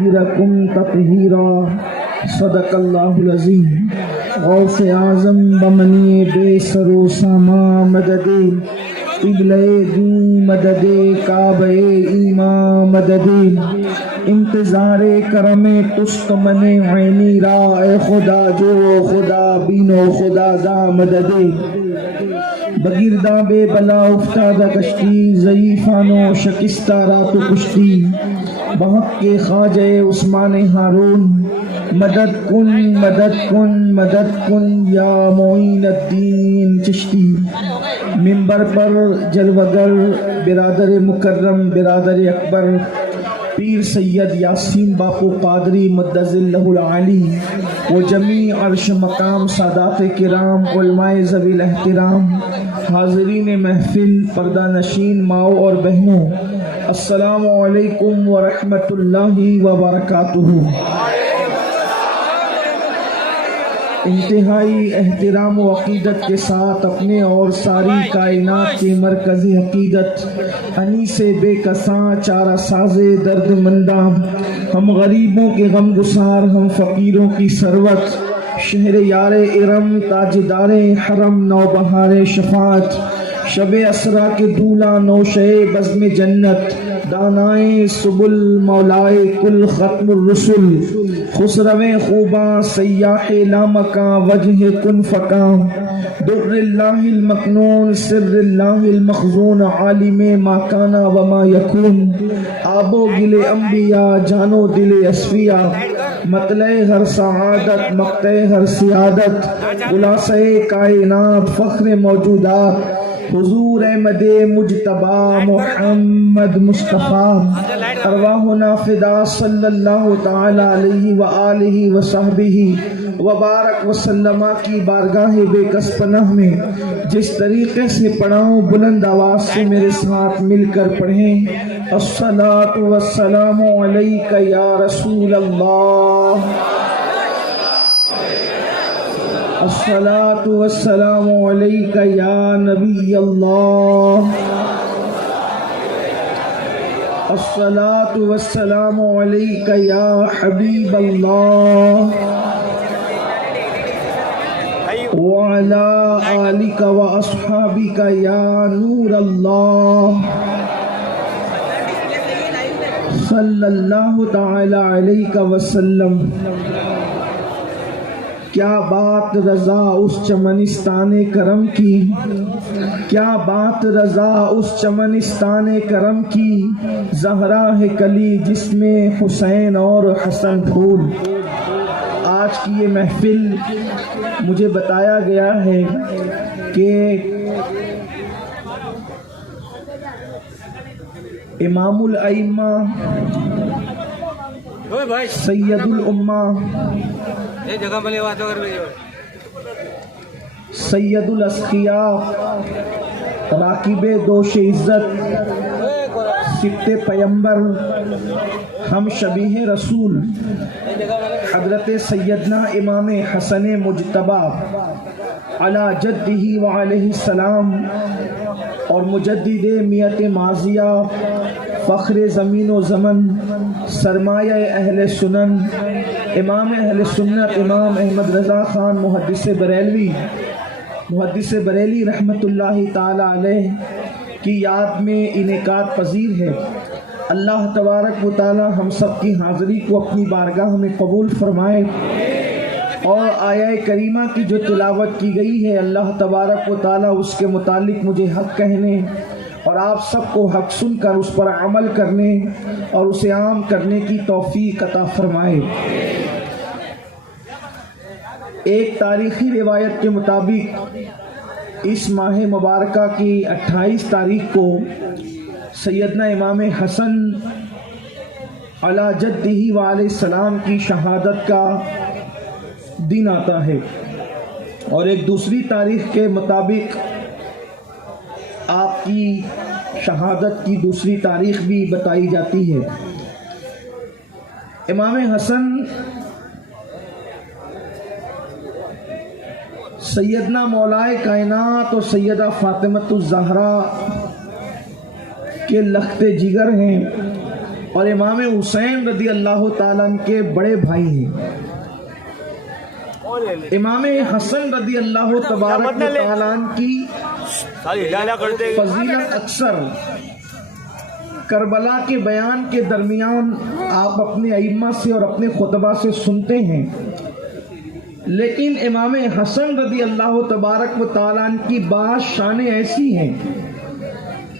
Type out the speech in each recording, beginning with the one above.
وَيُطَهِّرَكُمْ تَطْهِيرًا صدق اللہ العظیم۔ غوث اعظم بمنی بے سر و ساما مدد، قبلہ دین مدد، کعبہ ایمان مدد، انتظار کرم تست من عینی را، اے خدا جو خدا بینو خدا دا مدد۔ بگیرداں بے بلا افتادہ کشتی، ضعیفانو شکستہ رات و کشتی، بحق کے خواجہ عثمان ہارون، مدد کن مدد کن مدد کن یا معین الدین چشتی۔ منبر پر جلوگر برادر مکرم برادر اکبر پیر سید یاسین باپو قادری مدظ اللہ العالی و جمیع عرش مقام سادات کرام علماء ذوی الاحترام، حاضرین محفل، پردہ نشین ماؤں اور بہنوں، السلام علیکم ورحمۃ اللہ وبرکاتہ۔ انتہائی احترام و عقیدت کے ساتھ اپنے اور ساری کائنات کی مرکزی حقیقت، انیس بے کساں چارہ ساز درد منداں، ہم غریبوں کے غم گسار، ہم فقیروں کی ثروت، شہر یار ارم تاجدار حرم نوبہار شفاعت، شب اسرا کے دولہ نوشے بزم جنت، دانائے سبل مولائے کل ختم الرسل، خسرو خوباں سیاح لامکاں وجہ کن فکاں، در اللہ المکنون سر اللہ المخزون، عالم ما کانا وما یکون، آب و گل انبیاء جانو دل اصفیاء، مطلع ہر سعادت مقطع ہر سیادت، خلاصہ کائنات فخر موجودات، حضور احمد مجتبی محمد مصطفیٰ، ارواحنا فدا صلی اللہ تعالی علیہ وآلہ وصحبہ وبارک وسلم کی بارگاہ بے کس پناہ میں جس طریقے سے پڑھاؤں بلند آواز سے میرے ساتھ مل کر پڑھیں۔ الصلاۃ والسلام علیک یا رسول اللہ، الصلاۃ والسلام علیک یا نبی اللہ، الصلاۃ والسلام علیک یا حبیب اللہ، وعلی آلک واصحابک یا نور اللہ، صلی اللہ تعالی علیہ وسلم۔ کیا بات رضا اس چمنستان کرم کی، کیا بات رضا اس چمنستان کرم کی، زہرا ہے کلی جس میں حسین اور حسن پھول۔ آج کی یہ محفل مجھے بتایا گیا ہے کہ امام الائمہ سید الامہ سید الاسقیاء راکب دوش عزت سبط پیمبر ہم شبیہ رسول حضرت سیدنا امام حسن مجتبی علی جدہ وعلیہ السلام اور مجدد میت ماضیہ، فخر زمین و زمن، سرمایہ اہل سنن، امام اہل سنت امام احمد رضا خان محدث بریلی رحمۃ اللہ تعالی علیہ کی یاد میں انعقاد پذیر ہے۔ اللہ تبارک و تعالی ہم سب کی حاضری کو اپنی بارگاہ میں قبول فرمائے، اور آیہ کریمہ کی جو تلاوت کی گئی ہے اللہ تبارک و تعالی اس کے متعلق مجھے حق کہنے اور آپ سب کو حق سن کر اس پر عمل کرنے اور اسے عام کرنے کی توفیق عطا فرمائے۔ ایک تاریخی روایت کے مطابق اس ماہ مبارکہ کی 28 تاریخ کو سیدنا امام حسن علی جدہ وعلیہ السلام کی شہادت کا دن آتا ہے، اور ایک دوسری تاریخ کے مطابق آپ کی شہادت کی دوسری تاریخ بھی بتائی جاتی ہے۔ امام حسن سیدنا مولائے کائنات اور سیدہ فاطمۃ الزہرا کے لخت جگر ہیں، اور امام حسین رضی اللہ تعالیٰ عنہ کے بڑے بھائی ہیں. امام حسن رضی اللہ تبارک و تعالیٰ عنہ کی فضیلت اکثر کربلا کے بیان کے درمیان آپ اپنے ائمہ سے اور اپنے خطبہ سے سنتے ہیں، لیکن امام حسن رضی اللہ تبارک و تعالیٰ عنہ کی بعض شانیں ایسی ہیں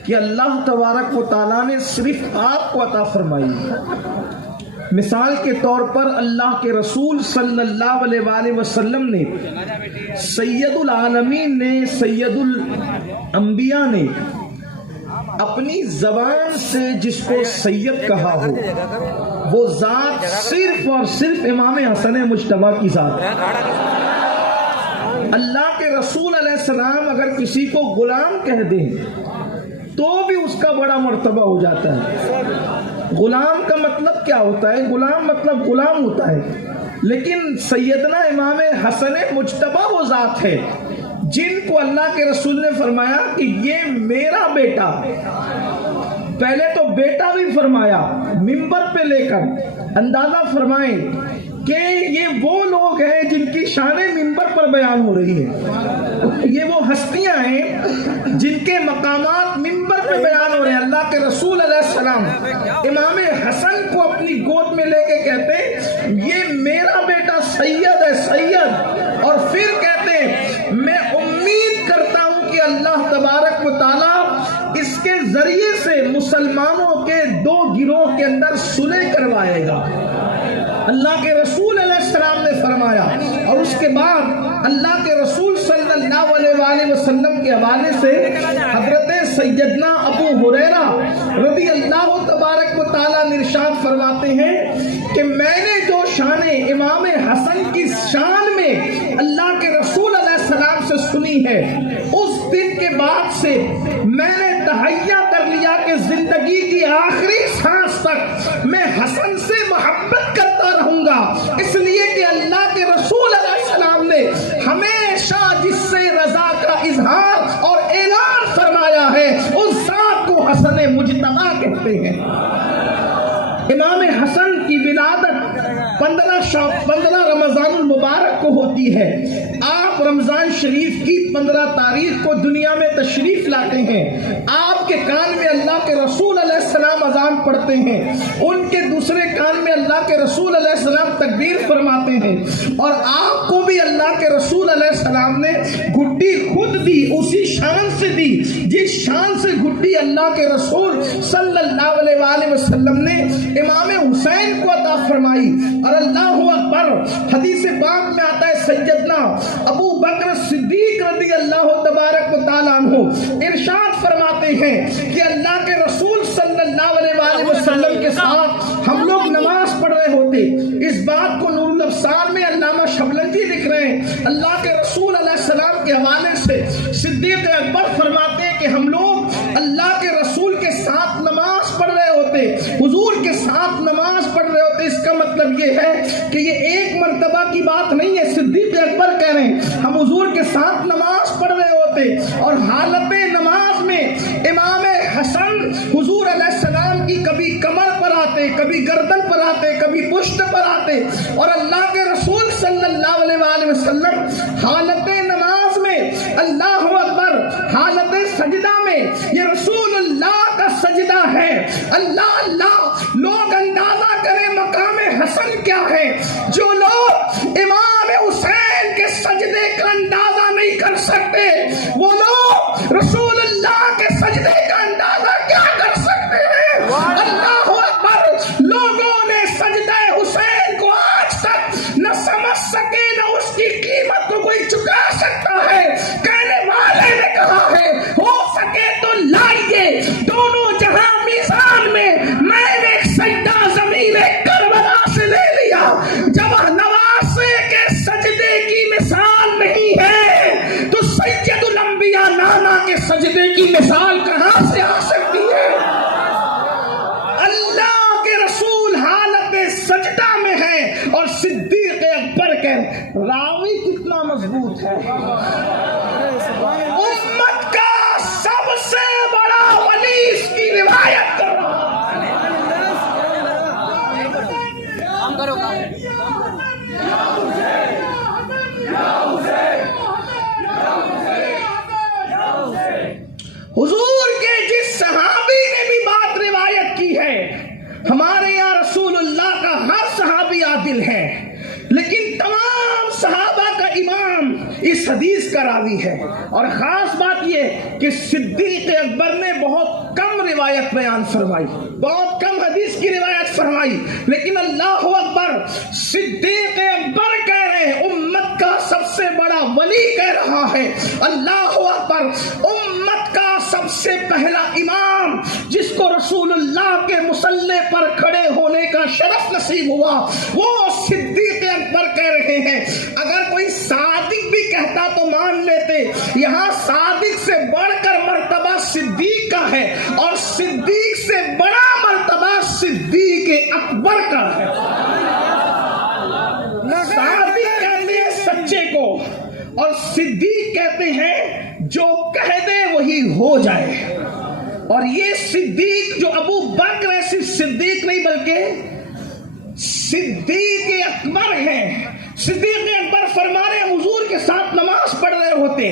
کہ اللہ تبارک و تعالیٰ نے صرف آپ کو عطا فرمائی. مثال کے طور پر اللہ کے رسول صلی اللہ علیہ وآلہ وسلم نے، سید العالمین نے، سید الانبیاء نے اپنی زبان سے جس کو سید کہا ہو، وہ ذات صرف اور صرف امام حسن مجتبیٰ کی ذات ہے. اللہ کے رسول علیہ السلام اگر کسی کو غلام کہہ دیں تو بھی اس کا بڑا مرتبہ ہو جاتا ہے. غلام کا مطلب کیا ہوتا ہے؟ غلام مطلب غلام ہوتا ہے، لیکن سیدنا امام حسن مجتبیٰ وہ ذات ہے جن کو اللہ کے رسول نے فرمایا کہ یہ میرا بیٹا. پہلے تو بیٹا بھی فرمایا، منبر پہ لے کر اندازہ فرمائیں کہ یہ وہ لوگ ہیں جن کی شانیں منبر پر بیان ہو رہی ہے. یہ وہ ہستیاں ہیں جن کے مقامات منبر پہ بیان ہو رہے ہیں. اللہ کے رسول علیہ السلام امام حسن کو اپنی گود میں لے کے کہتے ہیں یہ میرا بیٹا سید ہے، سید. اور پھر کہتے ہیں میں امید کرتا ہوں کہ اللہ تبارک و تعالیٰ اس کے ذریعے سے مسلمانوں کے دو گروہ کے اندر صلح کروائے گا. اللہ کے رسول علیہ السلام نے فرمایا. اور اس کے بعد اللہ کے رسول صلی اللہ علیہ وآلہ وسلم کے حوالے سے حضرت سیدنا ابو ہریرہ رضی اللہ تبارک و تعالیٰ ارشاد فرماتے ہیں کہ میں نے جو شان امام حسن کی شان میں اللہ کے رسول علیہ السلام سے سنی ہے، اس دن کے بعد سے میں نے تہیہ کر لیا کہ زندگی کی آخری سانس تک میں حسن سے محبت کرتا رہوں گا، اس لیے کہ اللہ کے رسول علیہ السلام نے ہمیشہ جس سے رضا کا اظہار اور اعلان فرمایا ہے اس ذات کو حسن مجتبیٰ کہتے ہیں. امام حسن کی ولادت 15 رمضان المبارک کو ہوتی ہے. آپ رمضان شریف کی 15 تاریخ کو دنیا میں تشریف لاتے ہیں. آپ کے کان میں اللہ کے رسول علیہ السلام اذان پڑھتے ہیں، ان کے دوسرے کان میں اللہ کے رسول علیہ السلام تکبیر فرماتے ہیں. اور آپ کو بھی اللہ کے رسول علیہ السلام نے گھٹی خود دی، اسی شان سے دی جس شان سے گھٹی اللہ کے رسول صلی اللہ علیہ وآلہ وسلم نے امام حسین کو عطا فرمائی. اور اللہ اکبر، حدیث پاک میں آتا ہے سیدنا ابو بکر صدیق رضی اللہ تبارک و تعالیٰ عنہ ارشاد فرماتے ہیں کہ اللہ کے رسول صلی اللہ علیہ وآلہ وسلم کے ساتھ ہم لوگ نماز پڑھ رہے ہوتے. اس بات کو نور الابصار میں علامہ شبلنجی لکھ رہے ہیں. اللہ کے رسول علیہ السلام کے حوالے سے صدیق اکبر فرماتے ہیں کہ ہم لوگ اللہ کے رسول کے ساتھ نماز پڑھ رہے ہوتے، حضور کے ساتھ نماز پڑھ رہے ہوتے. اس کا مطلب یہ ہے کہ یہ ایک مرتبہ کی بات نہیں ہے. صدیق اکبر کہہ رہے ہیں ہم حضور کے ساتھ نماز پڑھ رہے ہوتے اور حالت نماز میں امام حسن حضور علیہ السلام کی کبھی کمر پر آتے، کبھی گردن پر آتے، کبھی پشت پر آتے. اور اللہ کے رسول صلی اللہ علیہ وآلہ وسلم حالت نماز میں، اللہ اکبر، حالت سجدہ میں، یہ رسول اللہ کا سجدہ ہے. اللہ اللہ، لوگ اندازہ کریں مقام حسن کیا ہے. جو لوگ امام حسین کے سجدے کا اندازہ نہیں کر سکتے، وہ لوگ رسول اللہ کے سجدے کا اندازہ کیا کر سکتے ہیں. اللہ اکبر، لوگوں نے سجدہ حسین کو آج تک نہ سمجھ سکے، نہ اس کی قیمت کو کوئی چکا سکتا ہے. کہنے والے نے کہا ہے ہو سکے تو لائیے دونوں جہاں میزان میں. میں نے سجدہ زمین کربلا سے لے لیا. جب نواسے کے سجدے کی مثال نہیں ہے تو سید الانبیاء نانا کے سجدے کی مثال کہاں سے آ سکتی ہے. اللہ کے رسول حالت سجدہ میں ہے اور صدیق اکبر کے راوی کتنا مضبوط ہے. امت کا سب سے بڑا ولی اس کی روایت کر رہا ہے. حضور کے جس صحابی نے بھی بات روایت کی ہے، ہمارے یہاں رسول اللہ کا ہر صحابی عادل ہے، لیکن تمام صحابہ کا امام اس حدیث کا راوی ہے۔ اور خاص بات یہ کہ صدیق اکبر نے بہت کم روایت بیان فرمائی، بہت کم حدیث کی روایت فرمائی، لیکن اللہ اکبر، صدیق اکبر کہہ رہے ہیں، امت کا سب سے بڑا ولی کہہ رہا ہے، اللہ اکبر، امت کا سب سے پہلا امام جس کو رسول اللہ کے مصلح پر کھڑے ہونے کا شرف نصیب ہوا، وہ صدیق اکبر کہہ رہے ہیں۔ اگر کوئی صادق بھی کہتا تو مان لیتے، یہاں صادق سے بڑھ کر مرتبہ صدیق کا ہے، اور صدیق سے بڑا مرتبہ صدیق اکبر کا ہے۔ صادق کہتے ہیں سچے کو، اور صدیق کہتے ہیں جو کہہ دے وہی ہو جائے۔ اور یہ صدیق جو ابو بکر ہے، صرف صدیق نہیں بلکہ صدیق اکبر ہیں۔ صدیق اکبر فرما رہے ہیں، حضور کے ساتھ نماز پڑھ رہے ہوتے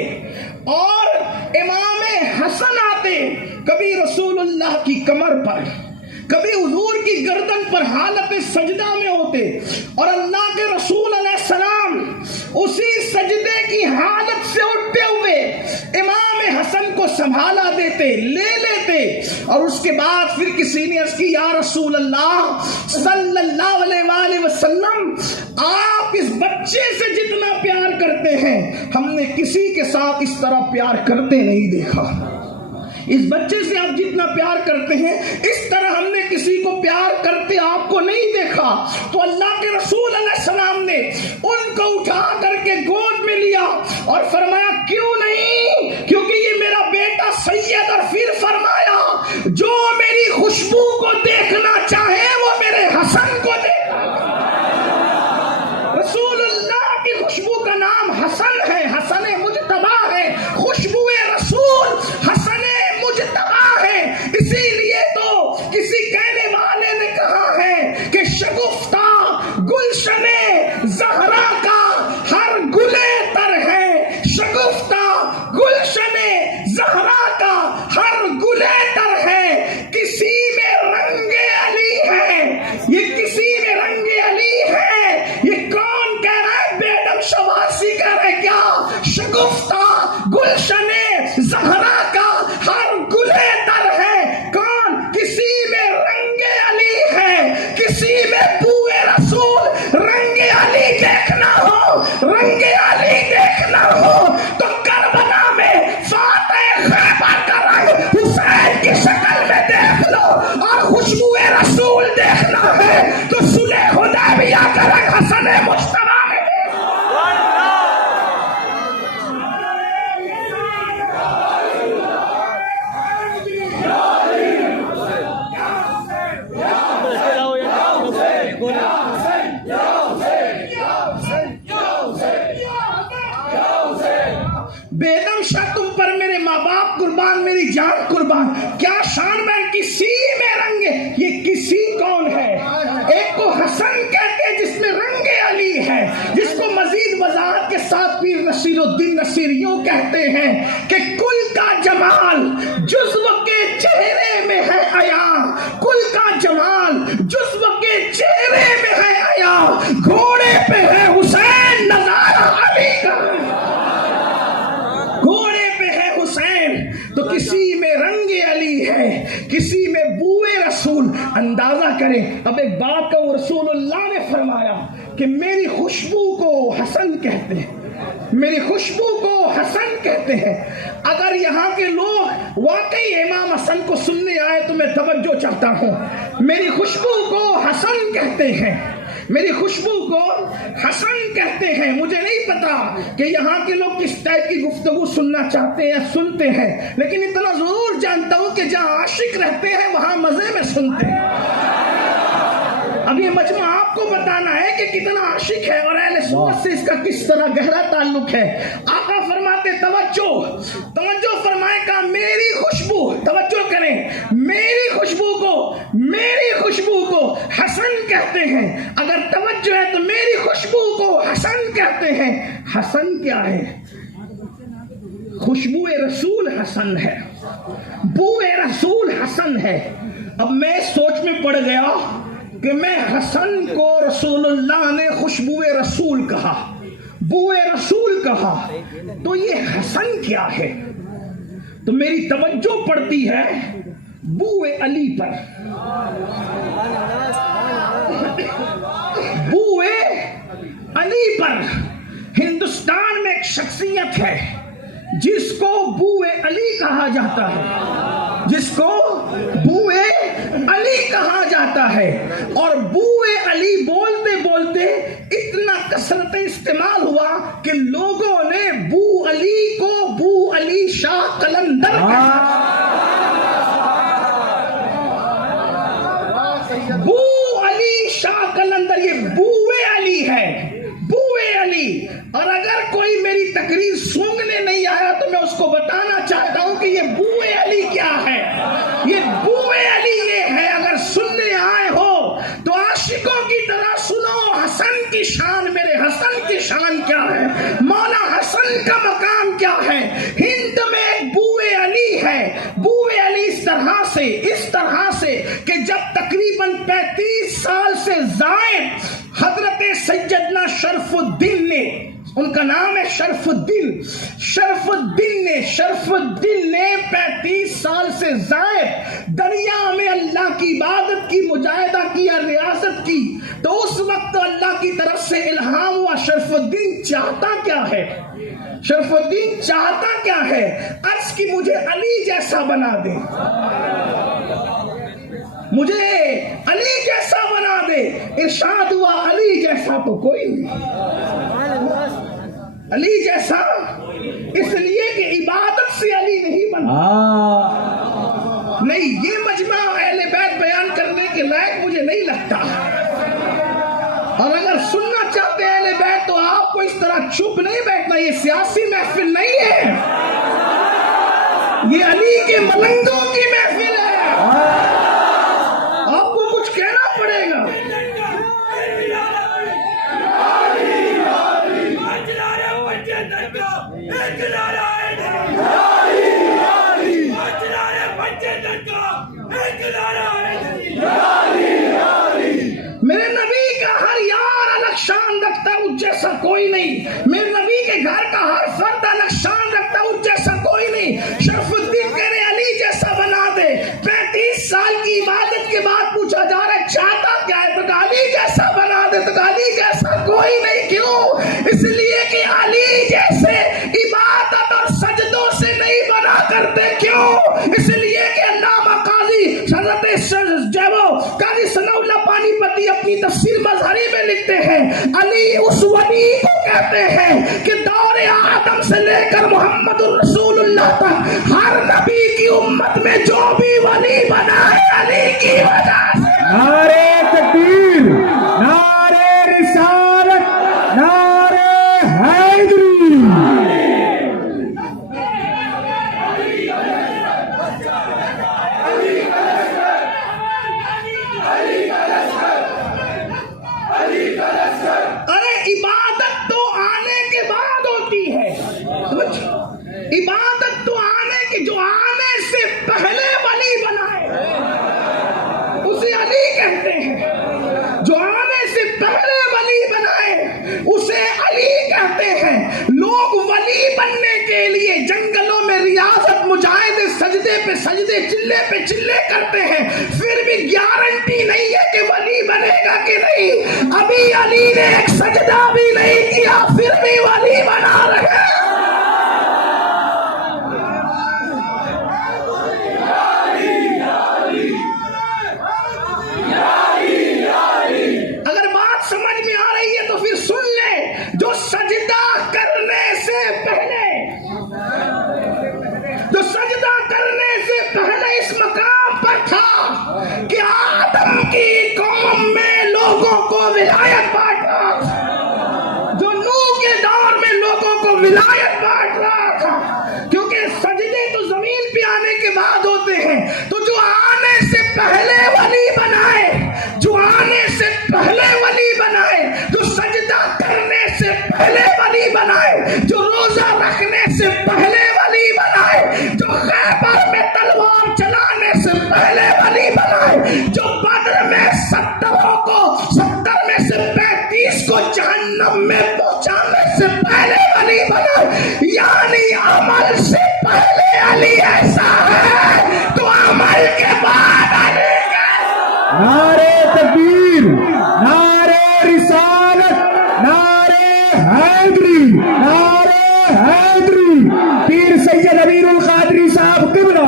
اور امام حسن آتے، کبھی رسول اللہ کی کمر پر، کبھی حضور کی گردن پر حالت سجدہ میں ہوتے، اور اللہ کے رسول علیہ السلام اسی سجدے کی حالت سے اٹھتے ہوئے امام حسن کو سنبھالا دیتے، لے لیتے، اور اس کے بعد پھر کسی نے عرض کی، یا رسول اللہ صلی اللہ علیہ وآلہ وسلم، آپ اس بچے سے جتنا پیار کرتے ہیں ہم نے کسی کے ساتھ اس طرح پیار کرتے نہیں دیکھا۔ اس بچے سے آپ جتنا پیار کرتے ہیں اس طرح ہم نے کسی کو پیار کرتے آپ کو نہیں دیکھا۔ تو اللہ کے رسول علیہ السلام نے ان کو اٹھا کر کے گود میں لیا اور فرمایا، کیوں نہیں؟ کیونکہ یہ میرا بیٹا سید، اور پھر فرمایا، جو میری خوشبو کو دیکھنا چاہے وہ میرے حسن کو دیکھنا۔ رسول اللہ کی خوشبو کا نام حسن ہے، حسن مجتبی ہے، خوشبو رسول حسن مجتبی ہے۔ اسی لیے تو کسی کہنے والے نے کہا ہے کہ شگفتہ گلشن زہرا کا ہر گلے تر ہے، شگفتہ گلشن زہرا کا ہر گلے تر ہے، کسی میں رنگ علی ہے، یہ کسی میں رنگ علی ہے۔ یہ کون کہہ رہا ہے؟ بیدم شواسی کہہ رہے کیا؟ شگفتہ گلشن زہرا کا ہر گلے تر ہے، کون؟ کسی میں رنگ علی ہے، کسی میں بوئے رسول۔ رنگ علی دیکھنا ہو، رنگ علی دیکھنا ہو تو کربلا میں فاتح خیبر کا رنگ حسین کی شکل میں دیکھ لو، اور خوشبو رسول دیکھنا ہے تو صلح حدیبیہ کا رنگ حسن مجتبی ہے۔ بیدم شاہ تم پر میرے ماں باپ قربان، میری جان قربان، کیا شان میں کسی میں رنگ، یہ کسی کون ہے؟ ایک کو حسن کہتے ہیں جس میں رنگ علی ہے، جس کو مزید وضاحت کے ساتھ پیر نصیر الدین نصیر یوں کہتے ہیں کہ کل کا جمال جزو کے چہرے میں ہے عیا، کل کا جمال جزو کے چہرے میں ہے عیا، گھوڑے پہ ہے حسین نظارہ علی کا، گھوڑے پہ ہے حسین تو کسی میں رنگ علی ہے، کسی میں بوئے رسول۔ اندازہ کریں، اب ایک بات کا رسول اللہ نے فرمایا کہ میری خوشبو کو حسن کہتے ہیں، میری خوشبو کو حسن کہتے ہیں۔ اگر یہاں کے لوگ واقعی امام حسن کو سننے آئے تو میں توجہ چاہتا ہوں، میری خوشبو کو حسن کہتے ہیں، میری خوشبو کو حسن کہتے ہیں۔ مجھے نہیں پتا کہ یہاں کے لوگ کس ٹائپ کی گفتگو سننا چاہتے ہیں یا سنتے ہیں، لیکن اتنا ضرور جانتا ہوں کہ جہاں عاشق رہتے ہیں وہاں مزے میں سنتے ہیں۔ اب یہ مجمع آپ کو بتانا ہے کہ کتنا عاشق ہے اور اہل سنت سے اس کا کس طرح گہرا تعلق ہے۔ آقا فرماتے کہ توجہ فرمائے کہ میری خوشبو، توجہ کریں، میری خوشبو کو حسن کہتے ہیں. اگر توجہ ہے تو میری خوشبو کو حسن کہتے ہیں. حسن کیا ہے؟ خوشبو رسول حسن ہے، بو رسول حسن ہے. اب میں سوچ میں پڑ گیا کہ میں حسن کو رسول اللہ نے خوشبو رسول کہا، بو رسول کہا، تو یہ حسن کیا ہے؟ تو میری توجہ پڑتی ہے بو علی پر. بو علی پر. ہندوستان میں ایک شخصیت ہے جس کو بو علی کہا جاتا ہے، جس کو بو علی کہا جاتا ہے. اور بو علی بولتے بولتے اتنا کثرت استعمال ہوا کہ لوگوں نے بو علی کو بو علی شاہ قلندر بو علی شاہ قلندر، یہ بو علی ہے، بو علی. اور اگر کوئی میری تقریر سونگنے نہیں آیا تو میں اس کو بتانا چاہتا ہوں کہ یہ بو علی کیا ہے. یہ بو علی یہ ہے. اگر سننے آئے ہو تو عاشقوں کی طرح سنو. حسن کی شان، میرے حسن کی شان کیا ہے، مولا حسن کا مقام کیا ہے. ہند میں ایک بو علی ہے. بو علی اس طرح سے کہ جب تقریباً 35 سال سے زائد حضرت سیدنا شرف الدین نے، ان کا نام ہے شرف الدین نے 35 سال سے زائد دریا میں اللہ کی عبادت کی، مجاہدہ کیا، ریاضت کی. تو اس وقت اللہ کی طرف سے الہام ہوا، شرف الدین چاہتا کیا ہے؟ شرف الدین چاہتا کیا ہے؟ عرض کی مجھے علی جیسا بنا دے، مجھے علی جیسا بنا دے. ارشاد ہوا علی جیسا تو کوئی نہیں. علی جیسا اس لیے کہ عبادت سے علی نہیں بنا. نہیں، یہ مجمع اہل بیت بیان کرنے کے لائق مجھے نہیں لگتا. اور اگر سننا چاہتے ہیں اہل بیت تو آپ کو اس طرح چپ نہیں بیٹھنا. یہ سیاسی محفل نہیں ہے، یہ علی کے ملنگوں کی محفل ہے. آپ کو کچھ کہنا پڑے گا. میرے نبی کا ہر یار الگ شان رکھتا ہے، اس جیسا کوئی نہیں. میرے نبی کے گھر کا ہر فرد الگ شان رکھتا ہے، اس جیسا کوئی نہیں. شرف الدین کہہ رہے علی جیسا بنا دے. 35 سال کی عبادت کے بعد پوچھا جا رہا ہے چاہتا کیا ہے؟ تو علی جیسا بنا دے. تو علی جیسا کوئی نہیں. کیوں؟ اس لیے کہ علی جیسے عبادت اور سجدوں سے نہیں بنا کرتے. کیوں؟ اس لیے کہ علامہ قاضی حضرت قاضی ثناء اللہ پانی پتی اپنی تفسیر مظہری میں لکھتے ہیں، علی اس ولی کو کہتے ہیں کہ دور آدم سے لے کر محمد الرسول اللہ تک ہر نبی کی امت میں جو بھی ولی بنا ہے علی کی وجہ سے. نعرے تکبیر، نعرے رسالت، نعرے حیدری. ارے عبادت تو آنے کے بعد ہوتی ہے. عبادت تو آنے کے، جو آنے سے پہلے ولی بنائے اسے علی کہتے ہیں. جو آنے سے پہلے ولی بنائے اسے علی کہتے ہیں. لوگ ولی بننے کے لیے جنگلوں میں ریاضت، مجاہدے، سجدے پہ سجدے، چلے پہ چلے کرتے ہیں، پھر بھی گارنٹی نہیں ہے کہ ولی بنے گا کہ نہیں. ابھی علی نے ایک سجدہ بھی نہیں کیا پھر بھی ولی بنا رہے ہیں. اگر بات سمجھ میں آ رہی ہے تو پھر سن لیں. جو سجدہ کرنے سے پہلے اس مقام پر تھا کہ آدم کی قوم میں لوگوں کو ولایت بانٹ رہا تھا، جو نوح کے دور میں لوگوں کو ولایت بانٹ رہا تھا. پہلے ولی بنائے، جو آنے سے پہلے ولی بنائے، جو سجدہ کرنے سے پہلے ولی بنائے، جو روزہ رکھنے سے پہلے ولی بنائے، جو خیبر میں تلوار چلانے سے پہلے ولی بنائے، جو بدر میں 70 میں سے 35 کو جہنم میں پہنچانے سے پہلے ولی بنائے، یعنی عمل سے پہلے علی ایسا ہے تو عمل کے بعد علی ہے۔ نعرے تکبیر، نعرے رسالت، نعرے حیدری، نعرے حیدری، پیر سید امیر القادری صاحب قبلہ۔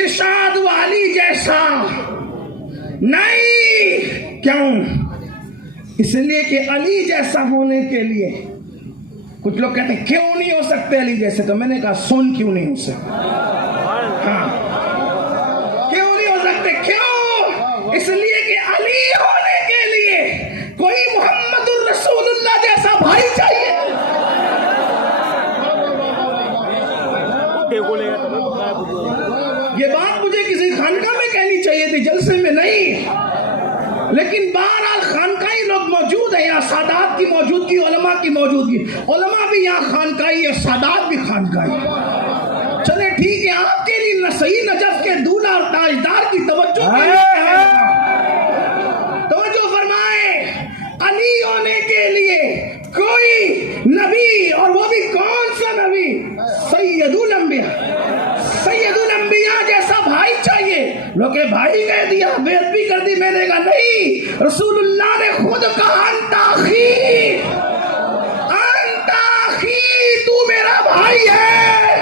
ارشاد و علی جیسا نہیں، کیوں؟ اس لیے کہ علی جیسا ہونے کے لیے کچھ لوگ کہتے ہیں کیوں نہیں ہو سکتے علی جیسے، تو میں نے کہا سن کیوں نہیں ہو سکتے؟ ہاں کیوں نہیں ہو سکتے؟ کیوں؟ اس لیے کہ علی ہونے کے لیے کوئی محمد الرسول اللہ جیسا بھائی چاہیے۔ یہ بات مجھے کسی خانقاہ میں کہنی چاہیے تھی، جلسے میں نہیں، لیکن بہرحال خانقاہی لوگ موجود ہیں یہاں، سادات کی موجودگی، علماء کی موجودگی، علماء بھی یہاں خانقاہی ہے، سادات بھی خانقاہی۔ چلے ٹھیک ہے، آپ کے لیے نسائی نجف کے دولہ اور تاجدار کی توجہ فرمائیں، علی ہونے کے لیے کوئی نبی، اور وہ بھی کون سا نبی؟ سید الانبیاء جیسا بھائی چاہیے۔ لوگ بھائی کہہ دیا، بےعدبی کر دی، میں نے کہا نہیں، رسول اللہ نے خود کہا انت اخی، تو میرا بھائی ہے،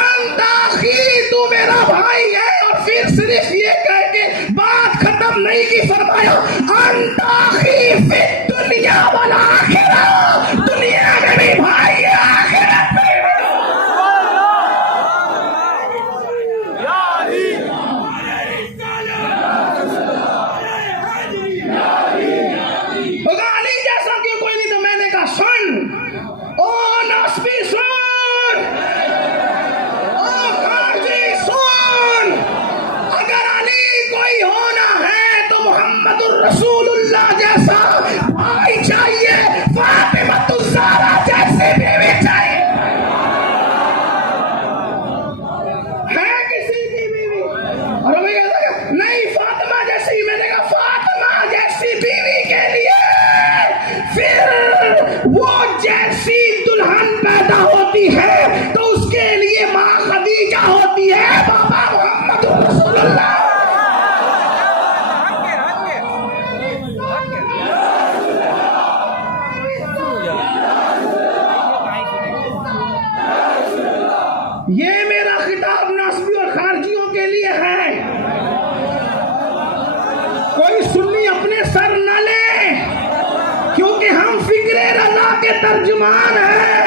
انت اخی، تو میرا بھائی ہے، اور پھر صرف یہ کہہ کے بات ختم نہیں کی، فرمایا انت اخی فی الدنیا والآخرہ، دنیا میں بھی بھائی ہے، آخرت میں بھی۔ رسول اللہ جیسا بھائی چاہیے، فاطمہ الزہرا جیسی بیوی چاہیے۔ ہے کسی کی بیوی؟ اور ہمیں کہتا ہے نہیں فاطمہ جیسی، میں نے کہا فاطمہ جیسی بیوی کے لیے پھر وہ جیسی دلہن پیدا ہوتی ہے تو اس کے لیے ماں خدیجہ ہوتی ہے، بابا محمد رسول اللہ۔ یہ میرا خطاب ناصبی اور خارجیوں کے لیے ہے، کوئی سنی اپنے سر نہ لے، کیونکہ ہم فکر رضا کے ترجمان ہیں۔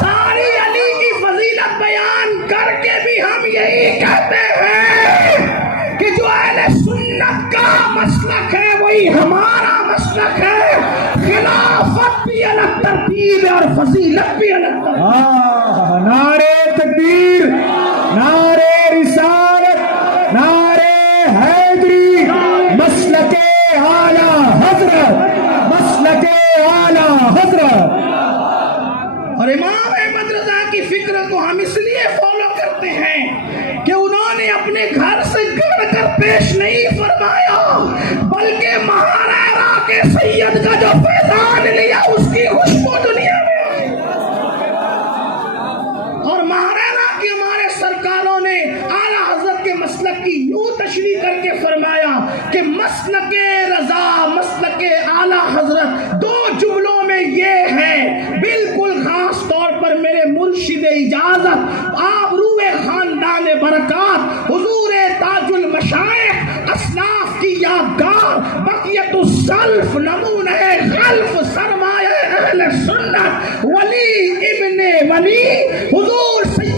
ساری علی کی فضیلت بیان کر کے بھی ہم یہی کہتے ہیں کہ جو اہل سنت کا مسلک ہے وہی ہمارا مسلک ہے، خلافت بھی الگ ترتیب ہے اور فضیلت بھی الگ ترتیب ہے۔ نعرے تکبیر، نعرے رسالت، نعرے حیدری، مسلک اعلی حضرت، مسلک اعلی حضرت۔ اور امام احمد رضا کی فکر کو ہم اس لیے فالو کرتے ہیں کہ انہوں نے اپنے گھر سے گڑ کر پیش نہیں فرمایا، بلکہ مہاراجا کے سید کا جو فیضان لیا اس کی خوشبو دنیا میں، اور مہاراجا کے ہمارے سرکاروں نے اعلیٰ حضرت کے مسلک کی یوں تشریح کر کے فرمایا کہ مسلک رضا، مسلک اعلیٰ حضرت دو جملوں میں یہ ہے، بالکل خاص طور پر میرے مرشد اجازت آبروئے خاندان برکات حضور تاج المشائخ اسلاف کی یادگار بقیت السلف نمونہ خلف سرمایہ اہل سنت ولی ابن ولی حضور سید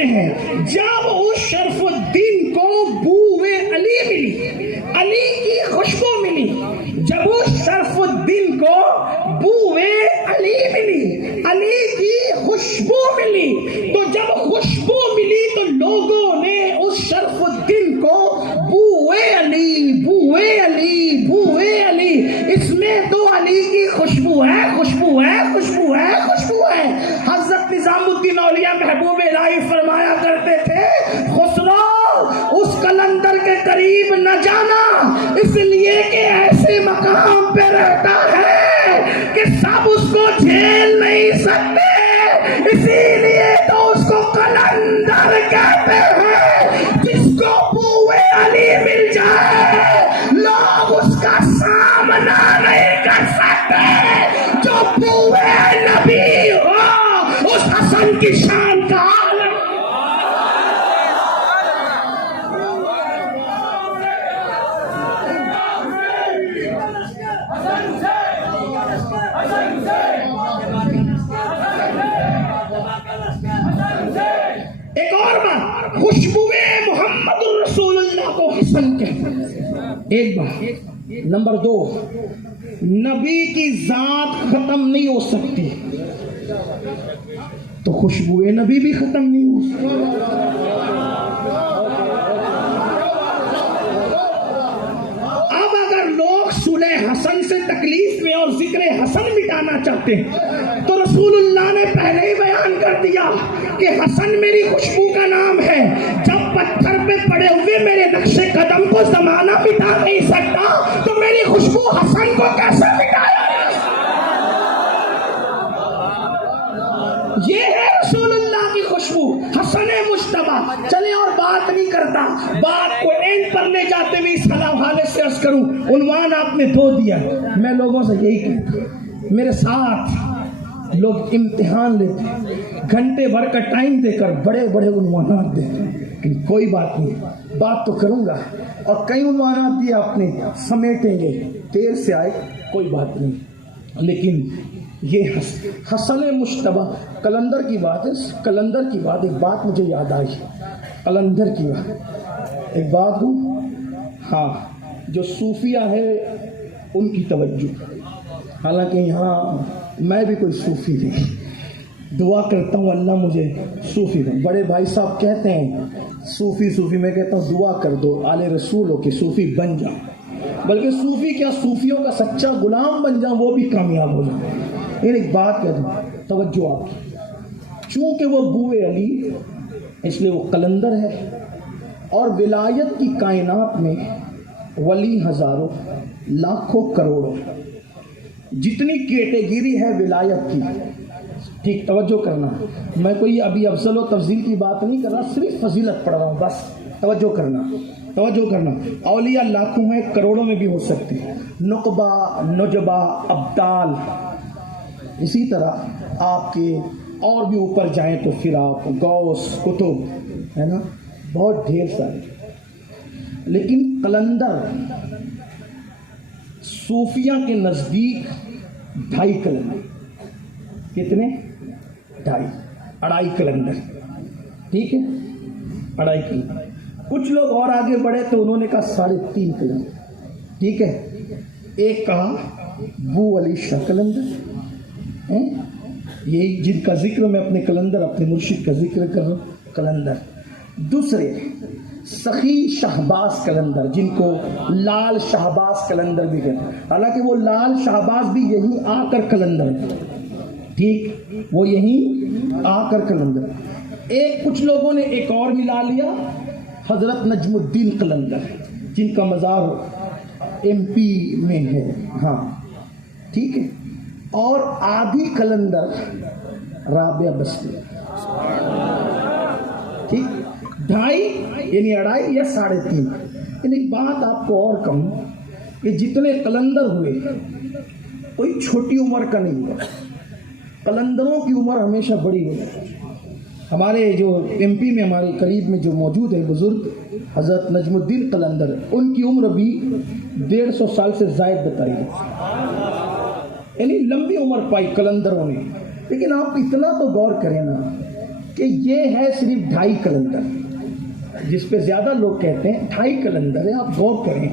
کہتے ہیں جب اس شرف الدین کو بوئے علی ملی، علی کی خوشبو ملی، جب اس شرف الدین کو بوئے علی ملی، علی کی خوشبو ملی، تو جب خوشبو ملی تو لوگوں نے اس شرف الدین کو بوئے علی، بوئے علی، بوئے علی، اس میں تو علی کی خوشبو ہے، خوشبو ہے، خوشبو ہے، خوشبو ہے۔ حضرت نظام الدین اولیاء محبوب الہی فرمایا کرتے تھے خسرو اس قلندر کے قریب نہ جانا، اس لیے کہ ایسے مقام پہ رہتا ہے کہ سب اس کو جھیل نہیں سکتے، اسی لیے تو اس کو قلندر کہتے ہیں۔ جس کو بوئے علی مل جائے لوگ اس کا سامنا نہیں کر سکتے، جو بوئے نبی ہو اس حسن کی شان کا عالم۔ ایک اور بات، خوشبو محمد الرسول اللہ کو حسن کہتے ہیں، ایک بات۔ نمبر دو، نبی کی ذات ختم نہیں ہو سکتی تو خوشبو نبی بھی ختم نہیں ہو سکتی۔ اب اگر لوگ صلح حسن سے تکلیف میں اور ذکر حسن مٹانا چاہتے ہیں تو رسول اللہ نے پہلے ہی بیان کر دیا کہ حسن میری خوشبو کا نام ہے، جب پتھر پہ پڑے ہوئے میرے نقش قدم کو زمانہ مٹا نہیں سکتا تو میری خوشبو حسن کو کیسے مٹایا؟ یہ ہے رسول اللہ کی خوشبو، حسن مجتبیٰ۔ چلیں اور بات نہیں کرتا، بات کو اینڈ پر لے جاتے ہوئے اس حوالے سے عرض کروں، عنوان آپ نے دو دیا، میں لوگوں سے یہی کہتا ہوں، میرے ساتھ لوگ امتحان لیتے، گھنٹے بھر کا ٹائم دے کر بڑے بڑے عنوانات دیتے، لیکن کوئی بات نہیں، بات تو کروں گا، اور کئی عنوانات دیا اپنے سمیٹیں گے، دیر سے آئے کوئی بات نہیں، لیکن یہ حسن مجتبیٰ قلندر کی بات ہے۔ قلندر کی بات، ایک بات مجھے یاد آئی، قلندر کی بات ایک بات ہوں، ہاں، جو صوفیہ ہے ان کی توجہ، حالانکہ یہاں میں بھی کوئی صوفی نہیں، دعا کرتا ہوں اللہ مجھے صوفی دے۔ بڑے بھائی صاحب کہتے ہیں صوفی، میں کہتا ہوں دعا کر دو آل رسول ہو کہ صوفی بن جاؤ، بلکہ صوفی کیا صوفیوں کا سچا غلام بن جاؤں، وہ بھی کامیاب ہو جاؤ۔ ایک بات کہہ دوں، توجہ آپ کی، چونکہ وہ بوئے علی اس لیے وہ قلندر ہے، اور ولایت کی کائنات میں ولی ہزاروں لاکھوں کروڑوں، جتنی کیٹیگری ہے ولایت کی، ٹھیک توجہ کرنا، میں کوئی ابھی افضل و تفضیل کی بات نہیں کر رہا، صرف فضیلت پڑھ رہا ہوں، بس توجہ کرنا، اولیاء لاکھوں میں کروڑوں میں بھی ہو سکتے ہیں، نقبہ، نجبہ، ابدال، اسی طرح آپ کے اور بھی اوپر جائیں تو پھر آپ غوث، قطب، ہے نا، بہت ڈھیر سارے، لیکن قلندر صوفیہ کے نزدیک 2.5 قلندر، کتنے؟ 2.5 قلندر، ٹھیک ہے، 2.5 قلندر۔ کچھ لوگ اور آگے بڑھے تو انہوں نے کہا 3.5 قلندر، ٹھیک ہے۔ ایک کہا بو علی شاہ قلندر، یہی جن کا ذکر میں اپنے قلندر، اپنے مرشد کا ذکر کر رہا ہوں، قلندر۔ دوسرے سخی شہباز قلندر، جن کو لال شہباز قلندر بھی کہتے ہیں، حالانکہ وہ لال شہباز بھی یہیں آ کر قلندر، ٹھیک، وہ یہیں آ کر قلندر۔ ایک کچھ لوگوں نے ایک اور ملا لیا، حضرت نجم الدین قلندر، جن کا مزار MP میں ہے، ہاں ٹھیک ہے، اور آدھی قلندر رابعہ بستی، ٹھیک، 2.5 یعنی 2.5 یا 3.5۔ یعنی بات آپ کو اور کہوں کہ جتنے قلندر ہوئے کوئی چھوٹی عمر کا نہیں ہوا، قلندروں کی عمر ہمیشہ بڑی ہوئی۔ ہمارے جو MP میں ہمارے قریب میں جو موجود ہے بزرگ حضرت نجم الدین قلندر، ان کی عمر بھی 150 سال سے زائد بتائی ہے، یعنی لمبی عمر پائی قلندروں نے۔ لیکن آپ اتنا تو غور کریں نا کہ کہ یہ ہے صرف 2.5 کلندر، جس پہ زیادہ لوگ کہتے ہیں 2.5 کلندر ہے۔ آپ غور کریں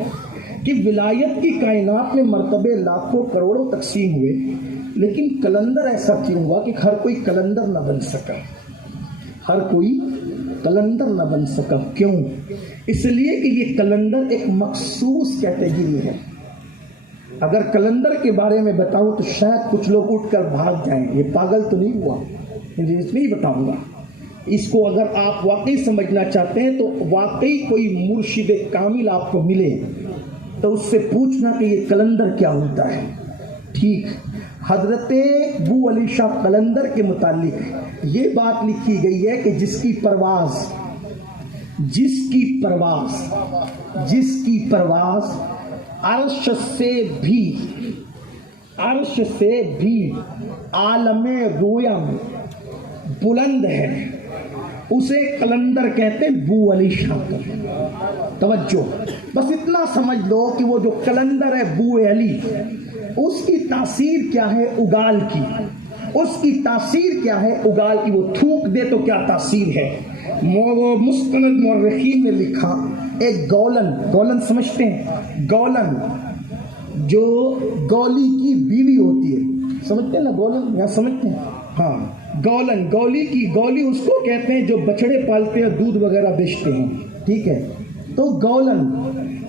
کہ ولایت کی کائنات میں مرتبے لاکھوں کروڑوں تقسیم ہوئے، لیکن کلندر ایسا کیوں ہوا کہ ہر کوئی کلندر نہ بن سکا؟ ہر کوئی کلندر نہ بن سکا کیوں؟ اس لیے کہ یہ کلندر ایک مخصوص کیٹیگری ہے۔ اگر کلندر کے بارے میں بتاؤں تو شاید کچھ لوگ اٹھ کر بھاگ جائیں، یہ پاگل تو نہیں ہوا، اس نہیں بتاؤں گا۔ اس کو اگر آپ واقعی سمجھنا چاہتے ہیں تو واقعی کوئی مرشد کامل آپ کو ملے تو اس سے پوچھنا کہ یہ کلندر کیا ہوتا ہے۔ ٹھیک، حضرت ابو علی شاہ قلندر کے متعلق یہ بات لکھی گئی ہے کہ جس کی پرواز عرش سے بھی عالم رویا میں بلند ہے، اسے قلندر کہتے ہیں۔ ابو علی شاہ کا توجہ، بس اتنا سمجھ لو کہ وہ جو قلندر ہے ابو علی، اس کی تاثیر کیا ہے اگال کی، اس کی تاثیر کیا ہے اگال کی۔ وہ تھوک دے تو کیا تاثیر ہے۔ وہ مستند مورخین نے لکھا ایک گولن سمجھتے ہیں؟ گولن جو گولی کی بیوی ہوتی ہے، سمجھتے ہیں نا گولن؟ یا سمجھتے ہیں؟ ہاں، گولی اس کو کہتے ہیں جو بچڑے پالتے ہیں، دودھ وغیرہ بیچتے ہیں، ٹھیک ہے۔ تو گولن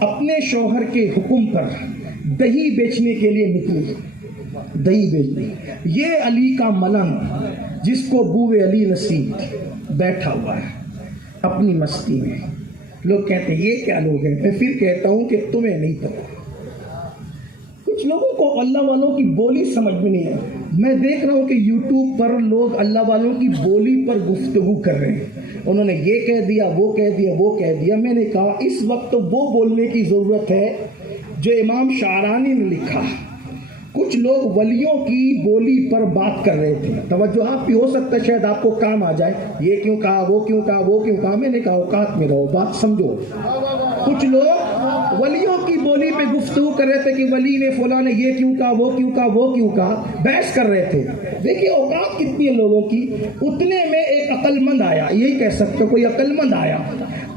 اپنے شوہر کے حکم پر دہی بیچنے کے لیے نکلی، دہی بیچنے۔ یہ علی کا ملنگ جس کو ابو علی نصیب بیٹھا ہوا ہے اپنی مستی میں، لوگ کہتے ہیں یہ کیا لوگ ہیں؟ میں پھر کہتا ہوں کہ تمہیں نہیں پتا۔ کچھ لوگوں کو اللہ والوں کی بولی سمجھ میں نہیں ہے۔ میں دیکھ رہا ہوں کہ یوٹیوب پر لوگ اللہ والوں کی بولی پر گفتگو کر رہے ہیں، انہوں نے یہ کہہ دیا، وہ کہہ دیا، وہ کہہ دیا۔ میں نے کہا اس وقت وہ بولنے کی ضرورت ہے جو امام شعرانی نے لکھا۔ کچھ لوگ ولیوں کی بولی پر بات کر رہے تھے، توجہ آپ بھی ہو سکتا ہے شاید آپ کو کام آ جائے، یہ کیوں کہا، وہ کیوں کہا، وہ کیوں کہا۔ میں نے کہا اوقات میں رہو، بات سمجھو۔ کچھ لوگ ولیوں کی بولی پہ گفتگو کر رہے تھے کہ ولی نے فلاں نے یہ کیوں کہا، وہ کیوں کہا، وہ کیوں کہا، بحث کر رہے تھے۔ دیکھیے اوقات کتنی ہے لوگوں کی۔ اتنے میں ایک عقل مند آیا، یہی کہہ سکتے کوئی عقل مند آیا،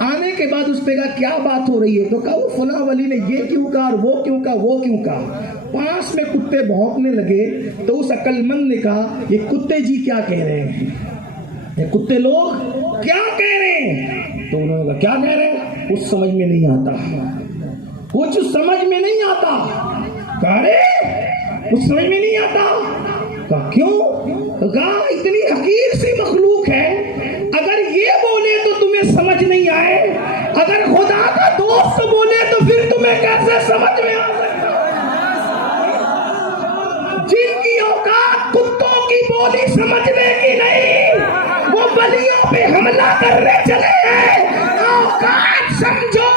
آنے کے بعد اس پہ کہا کیا بات ہو رہی ہے؟ تو کہا وہ فلاں ولی نے یہ کیوں کہا اور وہ کیوں کہا، وہ کیوں کہا۔ پاس میں کتے بھونکنے لگے تو اس عقل مند نے کہا یہ کتے جی کیا کہہ رہے ہیں، یہ کتے لوگ کیا کہہ رہے ہیں؟ تو انہوں نے کہا کیا کہہ رہے ہیں؟ کچھ سمجھ میں نہیں آتا، کچھ سمجھ میں نہیں آتا۔ کہا رے کچھ سمجھ میں نہیں آتا۔ کہا کیوں؟ کہا اتنی حقیر سی مخلوق ہے، اگر یہ بولے تو تمہیں سمجھ نہیں آئے، اگر خدا کا دوست بولے تو پھر تمہیں کیسے سمجھ میں آ سکتا؟ جن کی اوقات کتوں کی بولی سمجھنے کی نہیں، وہ ولیوں پہ حملہ کرنے چلے ہیں۔ اوقات سمجھو،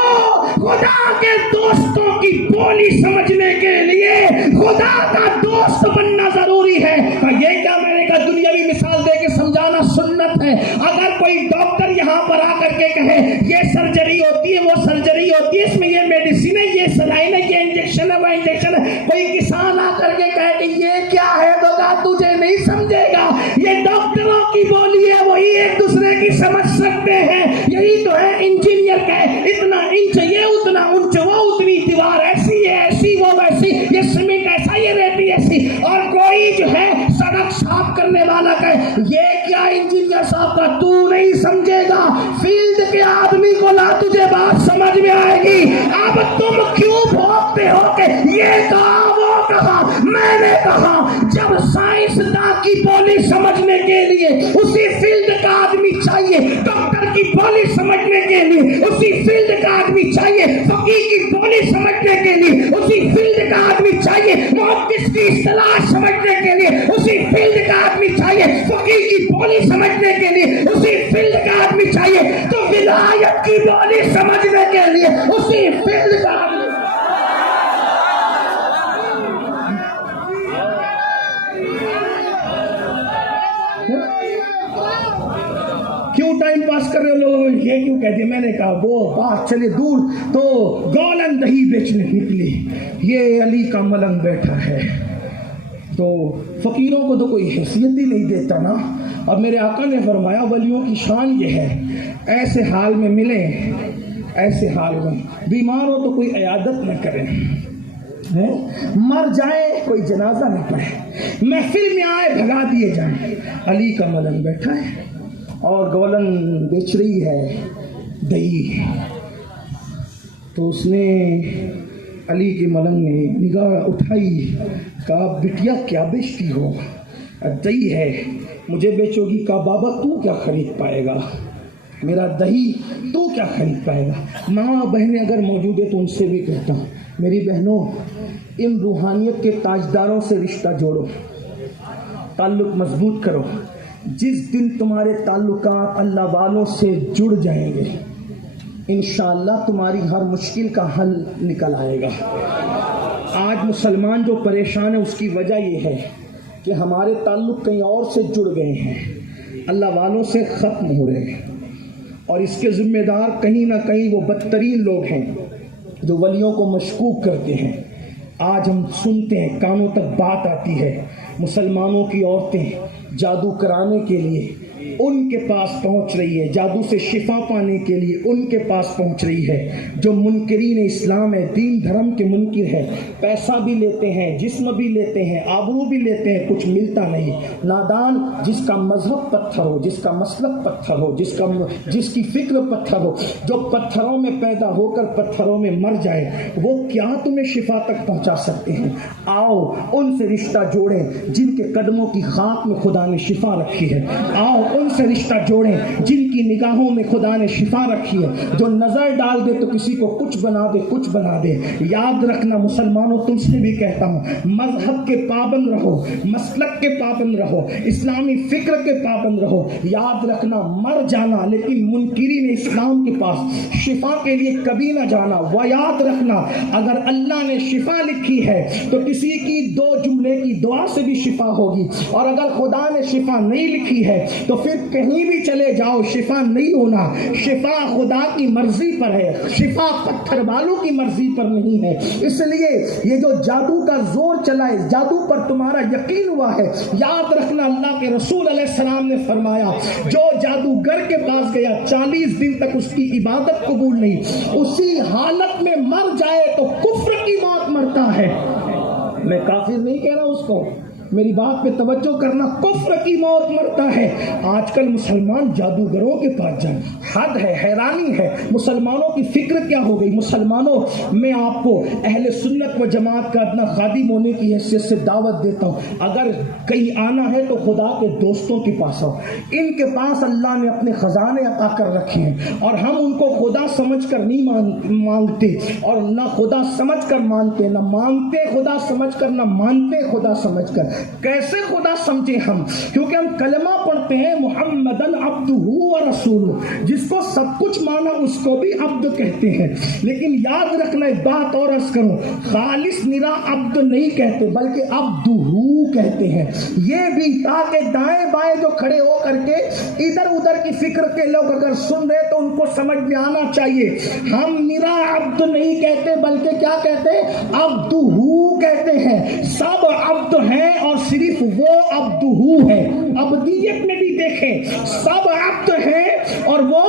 خدا کے دوستوں کی بولی سمجھنے کے لیے خدا کا دوست بننا ضروری ہے۔ یہ کیا میں نے کہا دنیاوی مثال دے کے سمجھانا سنت ہے۔ اگر کوئی ڈاکٹر یہاں پر آ کر کے کہے یہ سرجری ہوتی ہے، وہ سرجری ہوتی ہے، اس میں یہ میڈیسن ہے، یہ سلائن ہے، یہ انجیکشن ہے، وہ انجیکشن ہے، کوئی کسان آ کر کے کہے کہ یہ کیا ہے تو کہا تجھے نہیں سمجھے گا، یہ ڈاکٹروں کی بولی ہے، وہی ایک دوسرے کی سمجھ سکتے ہیں۔ یہی تو ہے انجینئر کا اتنا انچ یہ اتنا انچ، وہ اتنی دیوار ایسی ہے، ایسی وہ ویسی، یہ سیمنٹ ایسا، یہ ریتی ایسی، اور کوئی جو ہے سڑک صاف کرنے والا کہے یہ کیا انجینئر صاحب کا، تو نہیں سمجھے گا۔ فیلڈ کے آدمی کو لا، تجھے بات سمجھ میں آئے گی۔ اب تم کیوں بھوکتے ہو کہ یہ کہا وہ کہا؟ میں نے کہا جب سائنسداں کی بولی سمجھنے کے لیے اسی فیلڈ کا آدمی چاہیے، ڈاکٹر کی بولی سمجھنے کے لیے اسی فیلڈ کا آدمی چاہیے، فقیہ کی بولی سمجھنے کے لیے اسی فیلڈ کا آدمی چاہیے، محدث کی اصطلاح سمجھنے کے لیے اسی فیلڈ کا آدمی چاہیے، فقیہ کی بولی سمجھنے کے لیے اسی فیلڈ کا آدمی چاہیے، تو ولایت کی بولی سمجھنے کے لیے اسی فیلڈ کا آدمی۔ کیوں ٹائم پاس کر رہے ہو لوگوں؟ یہ کیوں کہتے ہیں؟ میں نے کہا وہ بات چلے دور، تو گولن دہی بیچنے نکلی، یہ علی کا ملنگ بیٹھا ہے، تو فقیروں کو تو کوئی حیثیت ہی نہیں دیتا نا۔ اور میرے آقا نے فرمایا ولیوں کی شان یہ ہے ایسے حال میں ملیں، ایسے حال میں بیمار ہو تو کوئی عیادت نہ کرے، مر جائے کوئی جنازہ نہ پڑھے، محفل میں آئے بھگا دیے جائیں۔ علی کا ملنگ بیٹھا ہے اور گولن بیچ رہی ہے دہی، تو اس نے علی کی ملنگ نے نگاہ اٹھائی، کہا بٹیا کیا بیچتی ہو؟ دہی ہے، مجھے بیچو گی؟ کہا بابا تو کیا خرید پائے گا، میرا دہی تو کیا خرید پائے گا؟ ماں بہنیں اگر موجود ہے تو ان سے بھی کہتا ہوں میری بہنوں ان روحانیت کے تاجداروں سے رشتہ جوڑو، تعلق مضبوط کرو۔ جس دن تمہارے تعلقات اللہ والوں سے جڑ جائیں گے انشاءاللہ تمہاری ہر مشکل کا حل نکل آئے گا۔ آج مسلمان جو پریشان ہے اس کی وجہ یہ ہے کہ ہمارے تعلق کہیں اور سے جڑ گئے ہیں، اللہ والوں سے ختم ہو رہے ہیں، اور اس کے ذمہ دار کہیں نہ کہیں وہ بدترین لوگ ہیں جو ولیوں کو مشکوک کرتے ہیں۔ آج ہم سنتے ہیں، کانوں تک بات آتی ہے، مسلمانوں کی عورتیں جادو کرانے کے لیے ان کے پاس پہنچ رہی ہے، جادو سے شفا پانے کے لیے ان کے پاس پہنچ رہی ہے۔ جو منکرین اسلام ہے، دین دھرم کے منکر ہے، پیسہ بھی لیتے ہیں، جسم بھی لیتے ہیں، آبرو بھی لیتے ہیں، کچھ ملتا نہیں۔ نادان جس کا مذہب پتھر ہو، جس کا مسلک پتھر ہو، جس کی فکر پتھر ہو، جو پتھروں میں پیدا ہو کر پتھروں میں مر جائے، وہ کیا تمہیں شفا تک پہنچا سکتے ہیں؟ آؤ ان سے رشتہ جوڑیں جن کے قدموں کی خاک میں خدا نے شفا رکھی ہے، آؤ ان سے رشتہ جوڑیں جن کی نگاہوں میں خدا نے شفا رکھی ہے۔ جو نظر ڈال دے تو کسی کو کچھ بنا دے، کچھ بنا دے۔ یاد رکھنا مسلمانوں، تم سے بھی کہتا ہوں، مذہب کے پابند رہو، مسلک کے پابند رہو، اسلامی فکر کے پابند رہو۔ یاد رکھنا مر جانا لیکن منکرین اسلام کے پاس شفا کے لیے کبھی نہ جانا۔ وہ یاد رکھنا اگر اللہ نے شفا لکھی ہے تو کسی کی 2 جملے کی دعا سے بھی شفا ہوگی، اور اگر خدا نے شفا نہیں لکھی ہے تو پھر کہیں بھی چلے جاؤ شفا نہیں ہونا۔ شفا خدا کی مرضی پر ہے، شفا پتھر والوں کی مرضی پر نہیں ہے۔ اس لیے یہ جو جادو کا زور چلا ہے، جادو پر تمہارا یقین ہوا ہے، یاد رکھنا اللہ کے رسول علیہ السلام نے فرمایا جو جادوگر کے پاس گیا 40 دن تک اس کی عبادت قبول نہیں، اسی حالت میں مر جائے تو کفر کی موت مرتا ہے۔ میں کافر نہیں کہہ رہا اس کو، میری بات پہ توجہ کرنا، کفر کی موت مرتا ہے۔ آج کل مسلمان جادوگروں کے پاس جائیں، حد ہے، حیرانی ہے۔ مسلمانوں کی فکر کیا ہو گئی؟ مسلمانوں، میں آپ کو اہل سنت و جماعت کا ادنا خادم ہونے کی حیثیت سے دعوت دیتا ہوں، اگر کہیں آنا ہے تو خدا کے دوستوں کے پاس آؤ۔ ان کے پاس اللہ نے اپنے خزانے عطا کر رکھے ہیں، اور ہم ان کو خدا سمجھ کر نہیں مانگتے، اور نہ خدا سمجھ کر مانتے، نہ مانگتے خدا سمجھ کر، نہ مانتے خدا سمجھ کر۔ کیسے خدا سمجھے ہم؟ کیونکہ ہم کلمہ پڑھتے ہیں محمدن عبدہ و رسولہ، جس کو سب کچھ مانا اس کو بھی عبد کہتے ہیں۔ لیکن یاد رکھنا ایک بات اور عرض کروں، خالص نرا عبد نہیں کہتے بلکہ عبدہ کہتے ہیں۔ یہ بھی تاکہ دائیں بائیں جو کھڑے ہو کر کے ادھر ادھر کی فکر کے لوگ اگر سن رہے تو ان کو سمجھ میں آنا چاہیے، ہم نرا عبد نہیں کہتے بلکہ کیا کہتے؟ عبدہ کہتے ہیں۔ سب عبد ہیں اور صرف وہ عبدہ ہے۔ عبدیت میں بھی دیکھیں، سب عبد ہیں اور وہ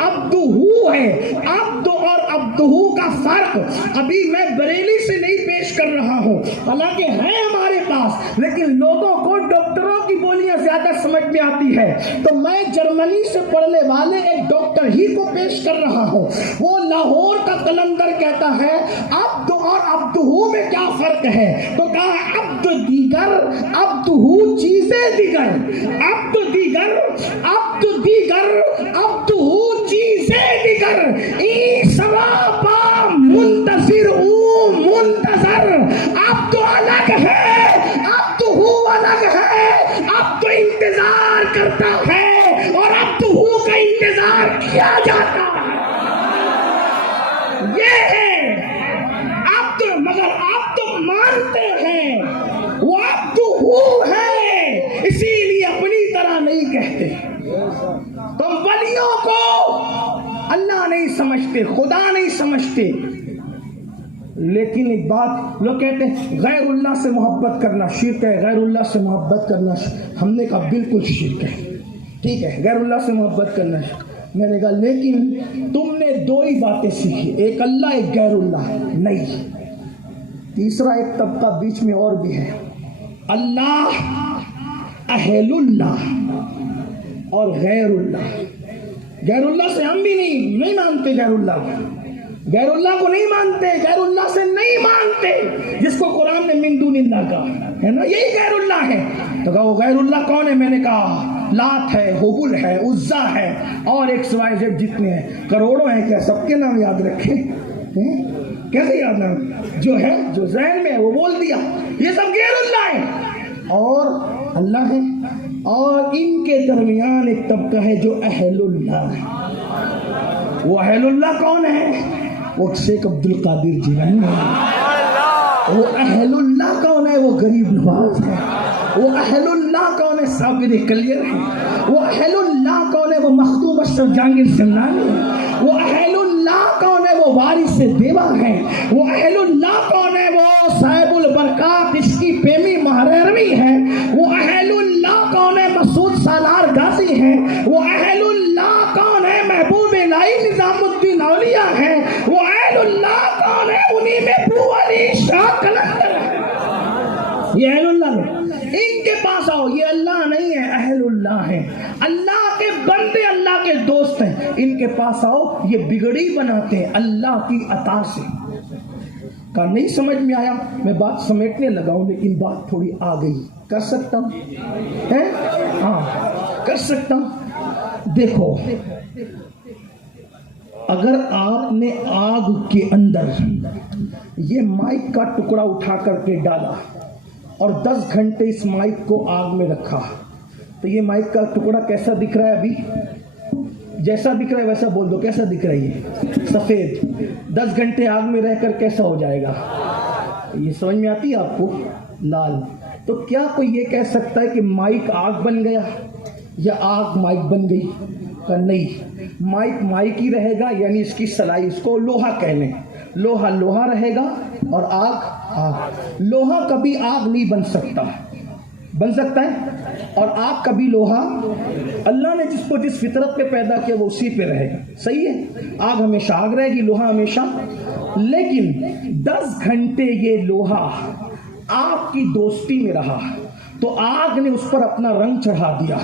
عبدہ ہے۔ عبد اور عبدہ کا فرق ابھی میں بریلی سے نہیں پیش کر رہا ہوں، حالانکہ ہے ہمارے پاس، لیکن لوگوں کو ڈاکٹروں کی بولیاں زیادہ سمجھ میں آتی ہے، تو میں جرمنی سے پڑھنے والے ایک ڈاکٹر ہی کو پیش کر رہا ہوں۔ وہ لاہور کا قلندر کہتا ہے عبد اور عبدہ میں کیا فرق ہے؟ تو کہا عبد دیگر، عبدہ چیزیں دیگر، عبد دیگر، عبد دیگر، عبدہ چیزیں دیگر، ای سواپا منتظر او منتظر۔ عبد الگ ہے، عبدہ الگ ہے، عبد انتظار کرتا ہے اور عبدہ کا انتظار کیا جاتا ہے۔ یہ ہے عبد، مگر آپ تو مانتے ہیں وہ عبدہ ہے، اسی لیے اپنی طرح نہیں کہتے۔ تم ولیوں کو اللہ نہیں سمجھتے، خدا نہیں سمجھتے، لیکن ایک بات لوگ کہتے ہیں غیر اللہ سے محبت کرنا شرک ہے، غیر اللہ سے محبت کرنا ہم نے کہا بالکل شرک ہے۔ ٹھیک ہے غیر اللہ سے محبت کرنا ہے. میں نے کہا لیکن تم نے دو ہی باتیں سیکھی, ایک اللہ ایک غیر اللہ. نہیں, تیسرا ایک طبقہ بیچ میں اور بھی ہے, اللہ, اہل اللہ اور غیر اللہ. غیر اللہ سے ہم بھی نہیں مانتے, غیر اللہ کو نہیں مانتے, غیر اللہ سے نہیں مانتے, جس کو قرآن نے من دون اللہ کہا ہے نا, یہی غیر اللہ ہے. تو کہا وہ غیر اللہ کون ہے؟ میں نے کہا لات ہے, حبل ہے, عزا ہے اور ایک سوائے زیڈ جتنے ہیں, کروڑوں ہیں. کیا سب کے نام یاد رکھے؟ کیسے یاد نام؟ جو ہے جو ذہن میں وہ بول دیا. یہ سب غیر اللہ ہے اور اللہ ہے, اور ان کے درمیان ایک طبقہ ہے جو اہل اللہ ہے. وہ اہل اللہ کون ہے؟ وہ شیخ عبد القادر جیلانی ہے. وہ اہل اللہ کون ہے؟ وہ غریب نواز ہے. وہ اہل اللہ کون ہے؟ صابر کلیر ہے. وہ اہل اللہ کون ہے؟ وہ مخدوم اشرف جہانگیر سلطانی ہے. وہ اہل اللہ کون ہے؟ وہ وارث دیوا ہے. وہ اہل اللہ کون ہے؟ وہ صاحب البرکات اس کی پیمی مہرروی ہے. وہ اہل اللہ کون ہے؟ مسعود سالار غازی ہے. وہ اہل اللہ کون ہے؟ محبوب الہی نظام الدین اولیاء ہے. وہ اہل اللہ کون ہے؟ انہی میں ابو علی شاہ قلندر ہے. یہ اہل اللہ ہے. ان کے پاس آؤ, یہ اللہ نہیں ہے, اہل اللہ ہے. اللہ کے بندے, اللہ کے دوست ہیں. ان کے پاس آؤ, یہ بگڑی بناتے ہیں اللہ کی عطا سے. کہا نہیں سمجھ میں آیا, میں بات سمیٹنے لگا ہوں لیکن بات تھوڑی آ گئی. کر سکتا ہوں؟ ہاں کر سکتا ہوں. دیکھو, اگر آپ نے آگ کے اندر یہ مائک کا ٹکڑا اٹھا کر کے ڈالا اور 10 گھنٹے اس مائک کو آگ میں رکھا, تو یہ مائک کا ٹکڑا کیسا دکھ رہا ہے؟ ابھی جیسا دکھ رہا ہے ویسا بول دو, کیسا دکھ رہا ہے؟ سفید. 10 گھنٹے آگ میں رہ کر کیسا ہو جائے گا؟ یہ سمجھ میں آتی ہے آپ کو؟ لال. تو کیا کوئی یہ کہہ سکتا ہے کہ مائک آگ بن گیا یا آگ مائک بن گئی؟ کہ نہیں, مائک ہی رہے گا, یعنی اس کی سلائی, اس کو لوہا کہہ لیں. لوہا رہے گا اور آگ. لوہا کبھی آگ نہیں بن سکتا, بن سکتا ہے, اور آگ کبھی لوہا. اللہ نے جس کو جس فطرت پہ پیدا کیا وہ اسی پہ رہے گا. صحیح ہے, آگ ہمیشہ آگ رہے گی, لوہا ہمیشہ. لیکن 10 گھنٹے یہ لوہا آپ کی دوستی میں رہا تو آگ نے اس پر اپنا رنگ چڑھا دیا,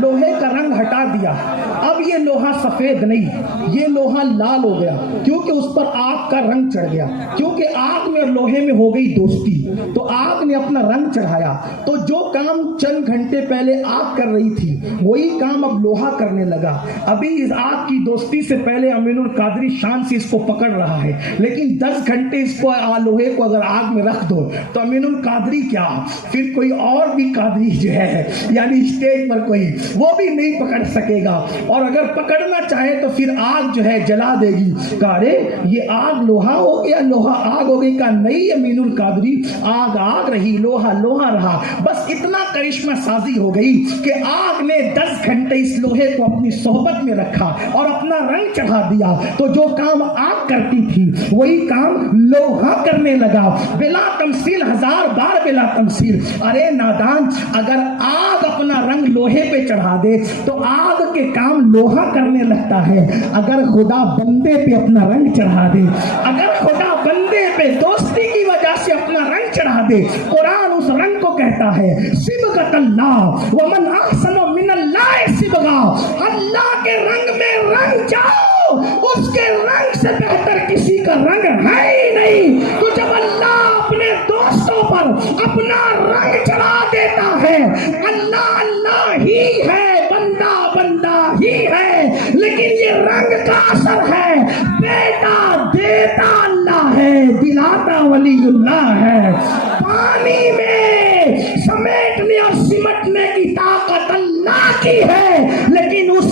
لوہے کا رنگ ہٹا دیا. اب یہ لوہا سفید نہیں, یہ لوہا لال ہو گیا, کیونکہ اس پر آگ کا رنگ چڑھ گیا. کیونکہ آگ میں اور لوہے میں ہو گئی دوستی, تو آگ نے اپنا رنگ چڑھایا. تو جو کام چند گھنٹے پہلے آگ کر رہی تھی وہی کام اب لوہا کرنے لگا. ابھی اس آگ کی دوستی سے پہلے امین القادری شان سے اس کو پکڑ رہا ہے, لیکن 10 گھنٹے اس کو لوہے کو اگر آگ میں رکھ دو تو امین القادری کیا, پھر کوئی اور بھی قادری جو ہے, یعنی اسٹیج پر کوئی, وہ بھی نہیں پکڑ سکے گا. اور اگر پکڑنا چاہے تو پھر آگ جو ہے جلا دے گی. کہا رے یہ آگ لوہا ہو گیا, لوہا آگ ہو گئی. کہا نہیں امین القادری, آگ رہی, لوہا رہا. بس اتنا کرشمہ سازی ہو گئی کہ آگ نے 10 گھنٹے اس لوہے کو اپنی صحبت میں رکھا اور اپنا رنگ چڑھا دیا. تو جو کام آگ کرتی تھی وہی کام لوہا کرنے لگا, بلا تمثیل, 1000 بار بلا تمثیل. ارے نادان, اگر آگ اپنا رنگ لوہے پہ چڑھا دے تو آگ کے کام لوہا کرنے لگتا ہے. اگر خدا بندے پہ اپنا رنگ چڑھا دے, اگر خدا بندے پہ دوستی کی وجہ سے اپنا رنگ چڑھا دے, قرآن اس رنگ کو کہتا ہے صبغۃ اللہ ومن احسن من اللہ صبغہ. اللہ کے رنگ میں رنگ جاؤ, اس کے رنگ سے بہتر کسی کا رنگ ہے ہی نہیں. تو جب اللہ اپنے دوستوں پر اپنا رنگ چڑھا دیتا ہے, اللہ ہی ہے, بندہ ہی ہے, لیکن یہ رنگ کا اثر ہے. بیٹا دیتا اللہ ہے, دلاتا ولی اللہ ہے. پانی میں سمیٹنے اور سمٹنے کی طاقت اللہ کی ہے, لیکن اس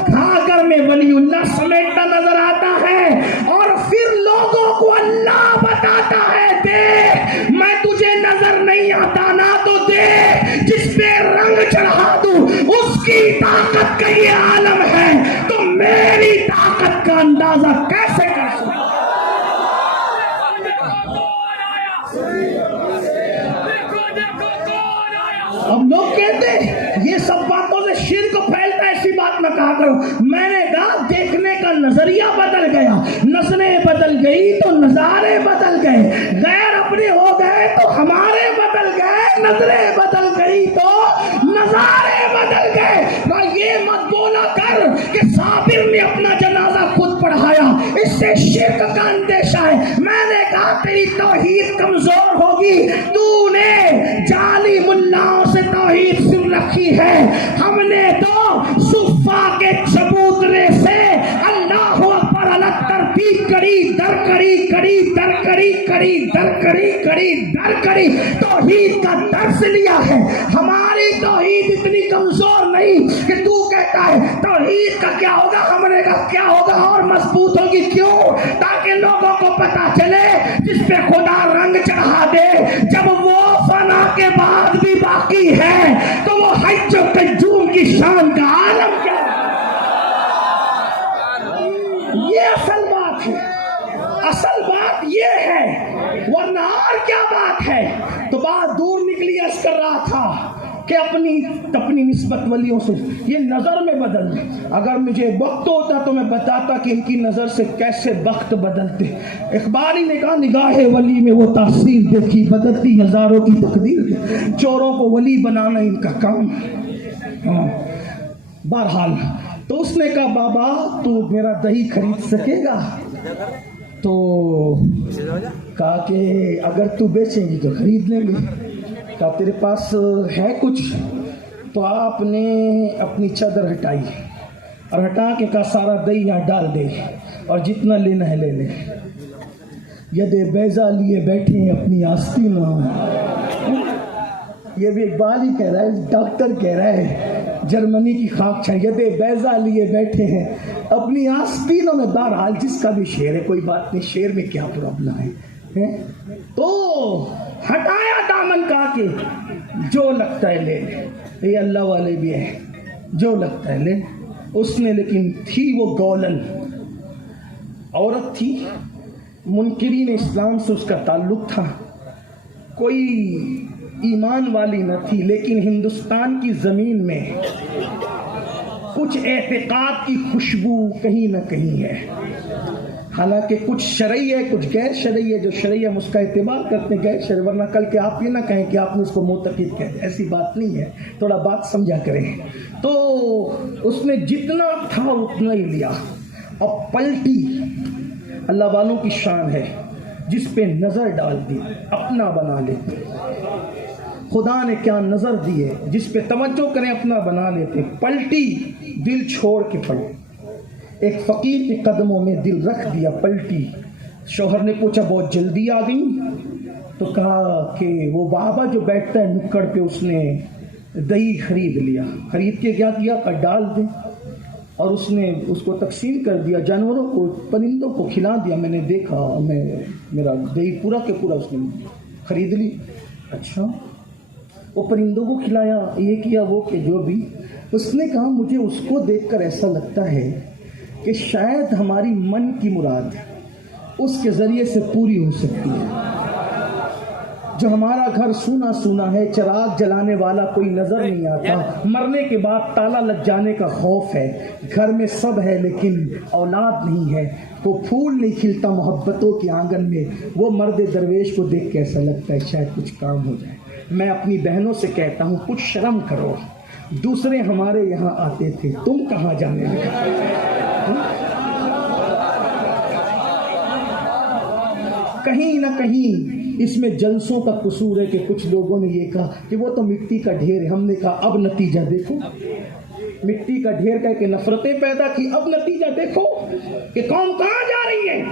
ساگر میں ولی اللہ سمیٹتا نظر آتا ہے. اور پھر لوگوں کو اللہ بتاتا ہے, دیکھ میں تجھے نظر نہیں آتا نا, تو دیکھ جس پہ رنگ چڑھا دوں اس کی طاقت کا یہ عالم ہے, تو میری طاقت کا اندازہ کیسے کر سکتا. اب لوگ کہتے ہیں یہ کرو. میں نے کہا دیکھنے کا نظریہ بدل گیا, نظریں بدل گئی تو نظارے بدل گئے, غیر اپنے ہو گئے تو ہمارے بدل گئے, نظریں بدل گئی تو نظارے بدل گئے. یہ مت بولا کر کہ صابر نے اپنا جنازہ خود پڑھایا, اس سے شرک کا اندیشہ ہے. میں نے کہا تیری توحید کمزور ہوگی, تو نے جعلی ملاؤں سے توحید سن رکھی ہے. ہم نے تو صفا کے چبوترے سے اللہ اکبر الگ ترتیب کری, در کری کری در کری کری در کری کری در کری, توحید کا درس لیا ہے. ہماری توحید اتنی کمزور نہیں کہ تو کہتا ہے توحید کا کیا ہوگا, ہم نے کہا کیا ہوگا اور مضبوط ہوگی. کیوں؟ تاکہ لوگوں کو پتا چلے جس پہ خدا رنگ چڑھا دے جب وہ فنا کے بعد بھی باقی ہے تو وہ حج و قیوم کی شان کا عالم کیا ہے. یہ اصل بات ہے, اصل بات یہ ہے, ورنہ اور کیا بات ہے. تو بات دور نکلی, عرض کر رہا تھا کہ اپنی نسبت ولیوں سے یہ نظر میں بدل. اگر مجھے وقت ہوتا تو میں بتاتا کہ ان کی نظر سے کیسے وقت بدلتے. اقبال نے کہا نگاہ ولی میں وہ تاثیر دیکھی بدلتی ہزاروں کی تقدیر, چوروں کو ولی بنانا ان کا کام. بہرحال تو اس نے کہا بابا تو میرا دہی خرید سکے گا؟ تو کہا کہ اگر تو بیچیں گی تو خرید لیں گے. کہا تیرے پاس ہے کچھ؟ تو آپ نے اپنی چادر ہٹائی اور ہٹا کے کہا سارا دہی یہاں ڈال دے اور جتنا لینا ہے لے لے. ید بیضا لیے بیٹھے ہیں اپنی آستینوں. یہ بھی اقبال ہی کہہ رہا ہے, ڈاکٹر کہہ رہا ہے, جرمنی کی خاک چھا, ید بیضا لیے بیٹھے ہیں اپنی آستینوں میں. بہرحال جس کا بھی شعر ہے کوئی بات نہیں, شعر میں کیا پرابلم ہے. تو ہٹایا دامن, کہا کہ جو لگتا ہے لے لے. یہ اللہ والے بھی ہیں, جو لگتا ہے لے. اس نے لیکن تھی وہ گولن عورت تھی, منکرین اسلام سے اس کا تعلق تھا, کوئی ایمان والی نہ تھی, لیکن ہندوستان کی زمین میں کچھ اعتقاد کی خوشبو کہیں نہ کہیں ہے. حالانکہ کچھ شرعی ہے کچھ غیر شرعی ہے. جو شرعی ہم اس کا اعتبار کرتے ہیں, غیر شرعی ورنہ کل کے آپ یہ نہ کہیں کہ آپ نے اس کو معتقد کہہ دیا, ایسی بات نہیں ہے. تھوڑا بات سمجھا کریں. تو اس نے جتنا تھا اتنا ہی لیا اور پلٹی. اللہ والوں کی شان ہے, جس پہ نظر ڈال دی اپنا بنا لیتے. خدا نے کیا نظر دی ہے, جس پہ توجہ کریں اپنا بنا لیتے. پلٹی دل چھوڑ کے پڑے, ایک فقیر کے قدموں میں دل رکھ دیا, پلٹی. شوہر نے پوچھا بہت جلدی آ گئی؟ تو کہا کہ وہ بابا جو بیٹھتا ہے نکڑ پہ اس نے دہی خرید لیا. خرید کے کیا کیا؟ ڈال دے, اور اس نے اس کو تقسیم کر دیا, جانوروں کو پرندوں کو کھلا دیا. میں نے دیکھا, میرا دہی پورا کے پورا اس نے خرید لی. اچھا, وہ پرندوں کو کھلایا, یہ کیا وہ کہ جو بھی. اس نے کہا مجھے اس کو دیکھ کر ایسا لگتا ہے کہ شاید ہماری من کی مراد اس کے ذریعے سے پوری ہو سکتی ہے. جو ہمارا گھر سونا سونا ہے, چراغ جلانے والا کوئی نظر نہیں آتا, مرنے کے بعد تالا لگ جانے کا خوف ہے, گھر میں سب ہے لیکن اولاد نہیں ہے, تو پھول نہیں کھلتا محبتوں کے آنگن میں. وہ مرد درویش کو دیکھ کے ایسا لگتا ہے شاید کچھ کام ہو جائے. میں اپنی بہنوں سے کہتا ہوں کچھ شرم کرو, دوسرے ہمارے یہاں آتے تھے, تم کہاں جانے لگے؟ کہیں نہ کہیں اس میں جلسوں کا قصور ہے کہ کچھ لوگوں نے یہ کہا کہ وہ تو مٹی کا ڈھیر ہے. ہم نے کہا اب نتیجہ دیکھو, مٹی کا ڈھیر کہہ کے نفرتیں پیدا کی, اب نتیجہ دیکھو کہ قوم کہاں جا رہی ہے,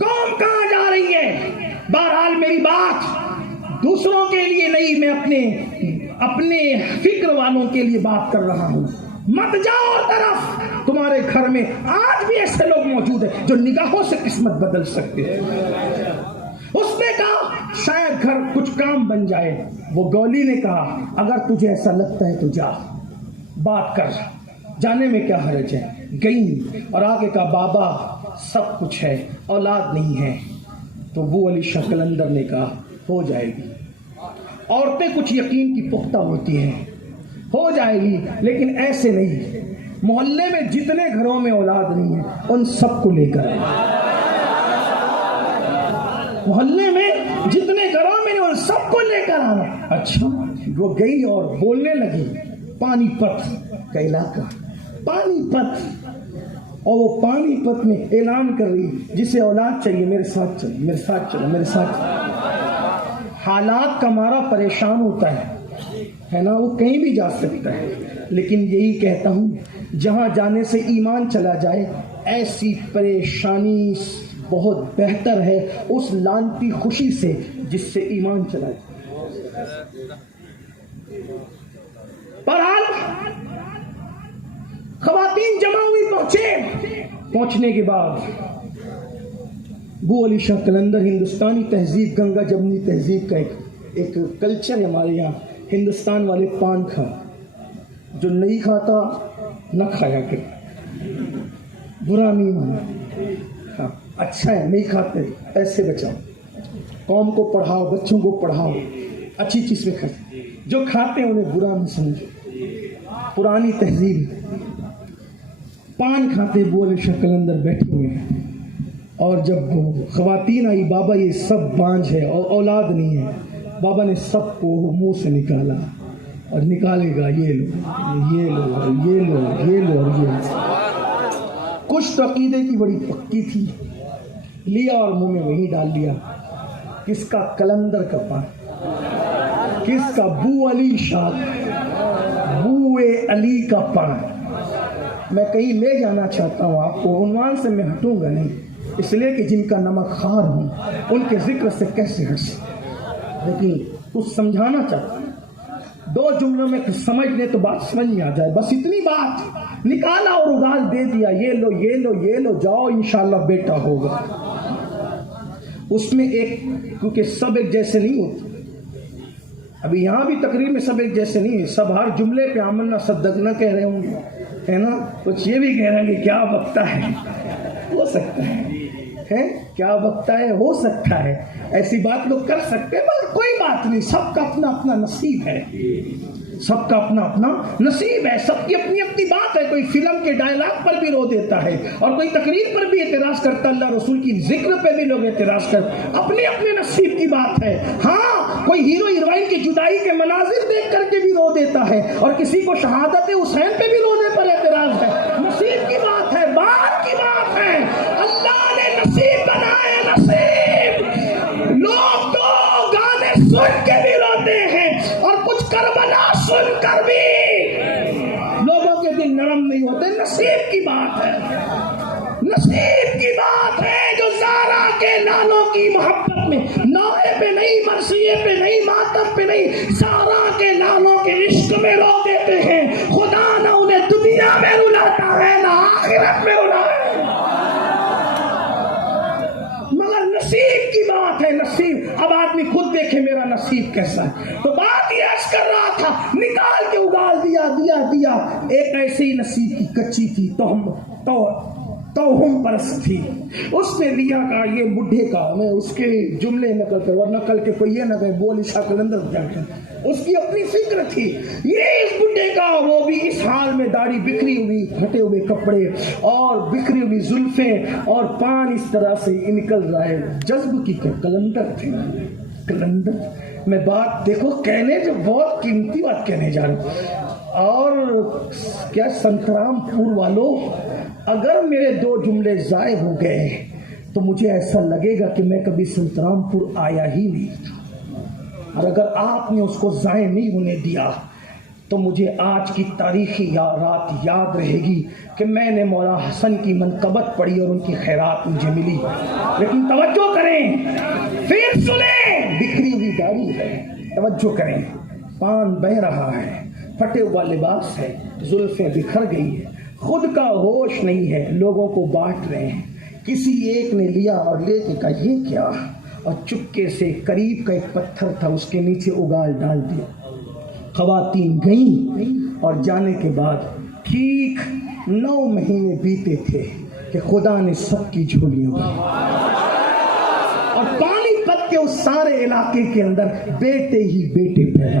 قوم کہاں جا رہی ہے. بہرحال میری بات دوسروں کے لیے نہیں, میں اپنے فکر والوں کے لیے بات کر رہا ہوں. مت جاؤ طرف, تمہارے گھر میں آج بھی ایسے لوگ موجود ہیں جو نگاہوں سے قسمت بدل سکتے ہیں. اس نے کہا شاید گھر کچھ کام بن جائے. وہ گولی نے کہا اگر تجھے ایسا لگتا ہے تو جا, بات کر, جانے میں کیا حرج ہے. گئی اور آگے کہا بابا سب کچھ ہے, اولاد نہیں ہے. تو وہ علی شاہ قلندر نے کہا ہو جائے گی. عورتیں کچھ یقین کی پختہ ہوتی ہیں, ہو جائے گی، لیکن ایسے نہیں. محلے میں جتنے گھروں میں اولاد نہیں ہے ان سب کو لے کر آئے. محلے میں جتنے گھروں میں ان سب کو لے کر آنا. اچھا وہ گئی اور بولنے لگی پانی پت کا علاقہ، پانی پت، اور وہ پانی پت میں اعلان کر رہی جسے اولاد چاہیے میرے ساتھ چلو، میرے ساتھ چلو، میرے ساتھ چلو. حالات کا مارا پریشان ہوتا ہے نا، وہ کہیں بھی جا سکتا ہے، لیکن یہی کہتا ہوں جہاں جانے سے ایمان چلا جائے ایسی پریشانی بہت بہتر ہے اس لانتی خوشی سے جس سے ایمان چلا جائے. بہرحال خواتین جمع ہوئی، پہنچنے کے بعد ابو علی شاہ قلندر، ہندوستانی تہذیب، گنگا جمنی تہذیب کا ایک کلچر ہے ہمارے یہاں. ہندوستان والے پان کھا، جو نہیں کھاتا نہ کھایا کرے، برا نہیں مانا. ہاں اچھا ہے، نہیں کھاتے ایسے بچاؤ، قوم کو پڑھاؤ، بچوں کو پڑھاؤ، اچھی چیز میں کھاتے، جو کھاتے ہیں انہیں برا نہیں سمجھو. پرانی تہذیب پان کھاتے. ابو علی شاہ قلندر بیٹھے ہوئے ہیں اور جب خواتین آئی، بابا یہ سب بانجھ ہے اور اولاد نہیں ہے. بابا نے سب کو منہ سے نکالا اور نکالے گا یہ لو یہ لو یہ لو یہ لو اور یہ لو. کچھ تو عقیدے کی بڑی پکی تھی، لیا اور منہ میں وہی ڈال دیا. کس کا؟ قلندر کا پان. کس کا؟ ابو علی شاہ، ابو علی کا پان. میں کہیں لے جانا چاہتا ہوں آپ کو، عنوان سے میں ہٹوں گا نہیں، اس لیے کہ جن کا نمک خوار ہوں ان کے ذکر سے کیسے ہٹ سکتے، لیکن کچھ سمجھانا چاہتا ہوں. 2 جملوں میں کچھ سمجھ لے تو بات سمجھ میں آ جائے. بس اتنی بات نکالا اور اگال دے دیا، یہ لو یہ لو یہ لو، جاؤ انشاءاللہ بیٹا ہوگا. اس میں ایک، کیونکہ سب ایک جیسے نہیں ہوتے، ابھی یہاں بھی تقریر میں سب ایک جیسے نہیں ہیں، سب ہر جملے پہ آمنا صدقنا کہہ رہے ہوں گے، ہے نا. کچھ یہ بھی کہہ رہے ہیں کہ کیا بکتا ہے، ہو سکتا ہے کیا بکتا ہے، ہو سکتا ہے، ایسی بات لوگ کر سکتے ہیں، پر کوئی بات نہیں. سب کا اپنا اپنا نصیب ہے، سب کا اپنا اپنا نصیب ہے، سب کی اپنی اپنی بات ہے. کوئی فلم کے ڈائلاگ پر بھی رو دیتا ہے اور کوئی تقریر پر بھی اعتراض کرتا، اللہ رسول کی ذکر پہ بھی لوگ اعتراض کرتے، اپنے اپنے نصیب کی بات ہے. ہاں کوئی ہیرو ہیروئن کی جدائی کے مناظر دیکھ کر کے بھی رو دیتا ہے اور کسی کو شہادت حسین پہ بھی رونے پر اعتراض ہے. نصیب کی بات ہے، بات کی بات ہے. اللہ نے نصیب بنائے، نصیب. لوگ تو گانے سن کے بھی روتے ہیں اور کچھ کربلا سن کر بھی لوگوں کے دل نرم نہیں ہوتے. نصیب کی بات ہے، نصیب کی بات ہے. جو زارا کے لالوں کی محبت میں نوحے پہ نہیں، مرثیے پہ نہیں، ماتم پہ نہیں، زارا کے لالوں کے عشق میں رو دیتے ہیں. خدا نہ انہیں دنیا میں رلاتا ہے نہ آخرت میں رلاتا ہے، مگر نصیب کی بات ہے. نصیب. اب آدمی خود دیکھے میرا نصیب کیسا ہے. تو بات یہ عرض کر رہا تھا، نکال کے اگال دیا دیا دیا. ایک ایسے ہی نصیب کی کچی تھی، توہم پرست تھی. اس نے لیا کہا یہ بڈھے کا، میں اس کے جملے نقل کر، ورنہ کل کے کوئی یہ نہ کہے ابو علی شاہ قلندر جاتے. اس کی اپنی فکر تھی، یہ اس بڈھے کا، وہ بھی اس حال میں، داڑھی بکھری ہوئی، پھٹے ہوئے کپڑے اور بکھری ہوئی زلفیں اور پان اس طرح سے نکل رہا ہے. جذب کی قلندر تھے، قلندر. میں بات دیکھو کہنے جو بہت قیمتی بات کہنے جا رہا ہوں. اور کیا سنترام پور والوں، اگر میرے 2 جملے ضائع ہو گئے تو مجھے ایسا لگے گا کہ میں کبھی سنترام پور آیا ہی نہیں تھا. اور اگر آپ نے اس کو ضائع نہیں ہونے دیا تو مجھے آج کی تاریخی رات یاد رہے گی کہ میں نے مولا حسن کی منقبت پڑھی اور ان کی خیرات مجھے ملی. لیکن توجہ کریں، پھر سنیں، بکھری ہوئی داڑھی ہے، توجہ کریں، پان بہ رہا ہے، پھٹے ہوا لباس ہے، زلفیں بکھر گئی ہے، خود کا ہوش نہیں ہے، لوگوں کو بانٹ رہے ہیں. کسی ایک نے لیا اور لے کے کہا یہ کیا، اور چپکے سے قریب کا ایک پتھر تھا اس کے نیچے اگال ڈال دیا. خواتین گئیں اور جانے کے بعد ٹھیک 9 مہینے بیتے تھے کہ خدا نے سب کی جھولیاں بھری اور پانی پت کے اس سارے علاقے کے اندر بیٹے ہی بیٹے پیدا.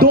2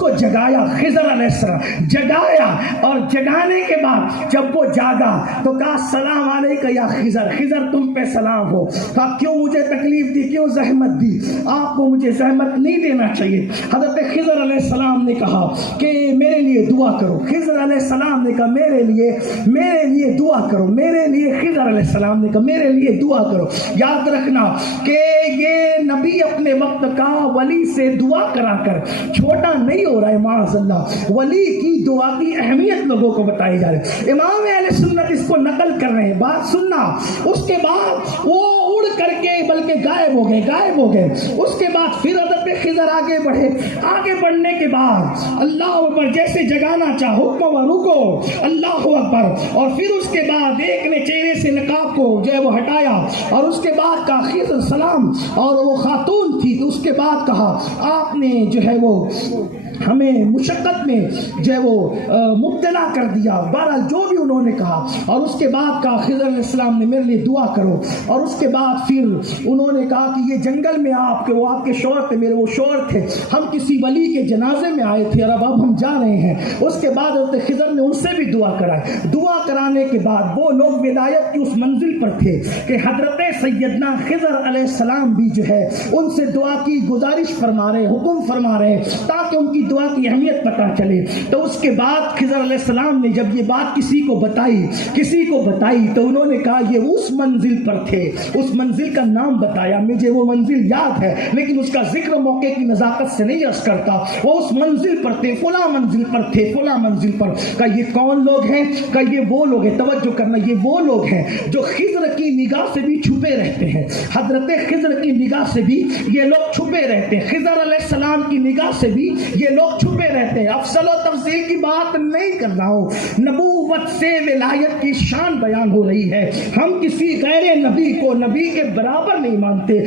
کو جگایا، خضر علیہ السلام جگایا، اور جگانے کے بعد جب وہ جاگا تو کہا السلام علیکم یا خضر، خضر تم پہ سلام ہو۔ کہا کیوں مجھے تکلیف دی، کیوں زحمت دی؟ آپ کو مجھے زحمت نہیں دینا چاہیے۔ حضرت خضر علیہ السلام نے کہا کہ میرے لیے دعا کرو۔ خضر علیہ السلام نے کہا میرے لیے دعا کرو، میرے لیے خضر علیہ السلام نے کہا میرے لیے دعا کرو۔ یاد رکھنا کہ یہ نبی اپنے وقت کا ولی سے دعا کرا کر چھوٹا نہیں ہو رہا ہے، معاذ اللہ۔ ولی کی دعا کی اہمیت لوگوں کو بتائی جا رہی ہے۔ امام اہل سنت اس کو نقل کر رہے ہیں، بات سننا۔ اس کے بعد وہ اڑ کر کے بلکہ غائب ہو گئے۔ اس کے بعد پھر حضرت خضر آگے بڑھے، آگے بڑھنے کے بعد اللہ اکبر، جیسے جگانا چاہ حکم و رکو، اللہ اکبر، اور پھر اس کے بعد ایک نے چہرے سے نقاب کو جو ہے وہ ہٹایا، اور اس کے بعد کہا خضر سلام، اور وہ خاتون تھی تو اس کے بعد کہا آپ نے جو ہے وہ ہمیں مشقت میں جو ہے وہ مبتلا کر دیا۔ بہرحال جو بھی انہوں نے کہا، اور اس کے بعد کہا خضر علیہ السلام نے میرے لیے دعا کرو، اور اس کے بعد پھر انہوں نے کہا کہ یہ جنگل میں وہ آپ کے شوہر تھے، میرے وہ شوہر تھے، ہم کسی ولی کے جنازے میں آئے تھے اور اب ہم جا رہے ہیں۔ اس کے بعد حضرت خضر نے ان سے بھی دعا کرائی۔ دعا کرانے کے بعد وہ لوگ ولایت کی اس منزل پر تھے کہ حضرت سیدنا خضر علیہ السلام بھی جو ہے ان سے دعا کی گزارش فرما رہے، حکم فرما رہے، تاکہ ان کی دعا کی اہمیت پتہ چلے۔ تو اس کے بعد خضر علیہ السلام نے جب یہ بات کسی کو بتائی تو انہوں نے کہا یہ اس منزل پر تھے، اس منزل کا نام بتایا، مجھے وہ منزل یاد ہے لیکن اس کا ذکر موقع کی نزاکت سے نہیں عرض کرتا۔ وہ اس منزل پر تھے، فلاں منزل پر تھے، فلاں منزل پر۔ کہ یہ کون لوگ ہیں؟ کہ یہ وہ لوگ ہیں، توجہ کرنا، یہ وہ لوگ ہیں جو خضر کی نگاہ سے بھی چھپے رہتے ہیں۔ حضرت خضر کی نگاہ سے بھی یہ لوگ چھپے رہتے ہیں، خضر علیہ السلام کی نگاہ سے بھی یہ لوگ چھپے رہتے ہیں۔ افضل و تفضیل کی بات نہیں کر رہا ہوں، نبوت سے ولایت کی شان بیان ہو رہی ہے۔ ہم کسی غیر نبی کو نبی کے برابر نہیں مانتے،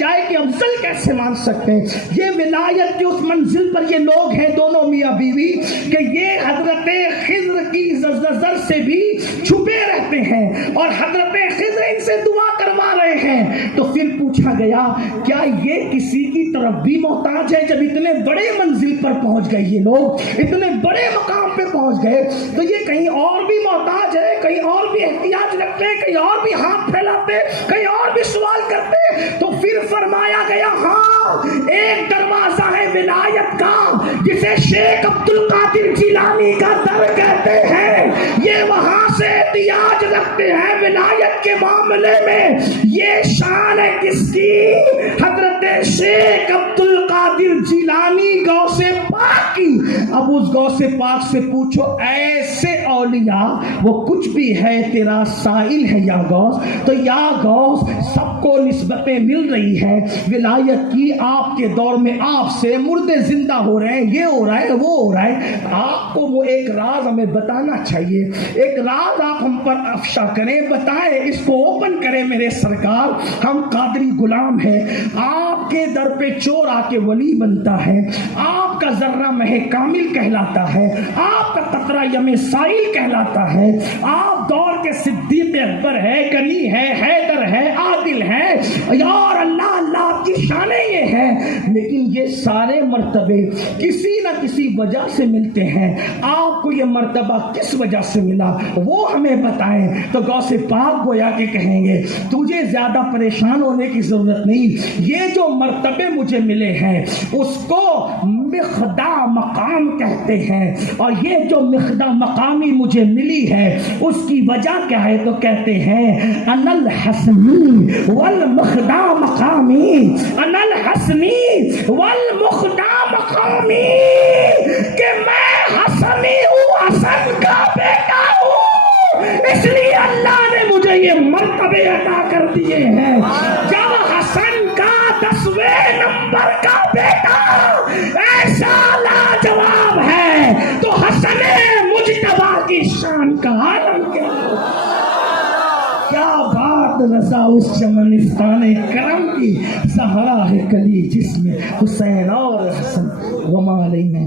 جائے کہ افضل کیسے مان سکتے ہیں؟ یہ ولایت کی اس منزل پر یہ لوگ ہیں، دونوں میاں بیوی، کہ یہ حضرت خضر کی زر سے بھی چھپے رہتے ہیں، اور حضرت خضر ان سے دعا کروا رہے ہیں۔ تو پھر پوچھا گیا کیا یہ کسی کی طرف بھی محتاج ہے؟ جب اتنے بڑے منزل پر پہنچ گئے، یہ لوگ اتنے بڑے مقام پہ پہنچ گئے، تو یہ کہیں اور بھی محتاج ہے، کہیں اور بھی احتیاج رکھتے، کہیں اور بھی ہاتھ پھیلاتے، کہیں اور بھی سوال کرتے؟ تو پھر فرمایا گیا ہاں، ایک دروازہ ہے ولایت کا جسے شیخ عبد القادر جیلانی کا در کہتے ہیں، یہ وہاں سے احتیاج رکھتے ہیں ولایت کے معاملے میں۔ یہ شان ہے کس کی؟ حضرت شیخ عبد القادر جیلانی غوث پاک کی۔ اب اس غوث پاک سے پوچھو ایسے اولیاء وہ کچھ بھی ہے تیرا سائل ہے یا غوث؟ تو یا غوث سب کو نسبتیں مل رہی ہے ولایت کی، آپ کے دور میں آپ سے مردے زندہ ہو رہے ہیں، یہ ہو رہا ہے، وہ ہو رہا ہے۔ آپ کو وہ ایک راز ہمیں بتانا چاہیے، ایک راز آپ ہم پر افشا کریں، بتائیں، اس کو اوپن کریں میرے سرکار۔ ہم قادری غلام ہیں، آپ کے در پہ چور آ کے ولی بنتا ہے، آپ کا ذرہ مہ کامل کہلاتا ہے، آپ کا قطرہ یم سائل کہلاتا ہے، آپ دور کے صدیق اکبر ہے، غنی ہے، حیدر ہے، عادل ہے، یار اللہ اللہ کی شانیں یہ ہے۔ لیکن یہ سارے مرتبے کسی نہ کسی وجہ سے ملتے ہیں، آپ کو یہ مرتبہ کس وجہ سے ملا وہ ہمیں بتائیں۔ تو غوث پاک گویا کہ کہیں گے تجھے زیادہ پریشان ہونے کی ضرورت نہیں، یہ جو مرتبے مجھے ملے ہیں اس کو مخدا مقام کہتے ہیں، اور یہ جو مخدا مقامی مجھے ملی ہے اس کی وجہ کیا ہے؟ تو کہتے ہیں انا الحسنی والمخدا مقامی، انا الحسنی والمخدا مقامی، کہ میں حسنی ہوں، حسن کا بیٹا ہوں، اس لیے اللہ نے مجھے یہ مرتبے عطا کر دیے ہیں۔ جب حسن کا 10ویں نمبر کا بیٹا ایسا لاجواب ہے تو حسن مجتبی کی شان کا عالم کیا بات رضا اس چمنستان کرم کی، سہرا ہے کلی جس میں حسین اور حسن وما علینا۔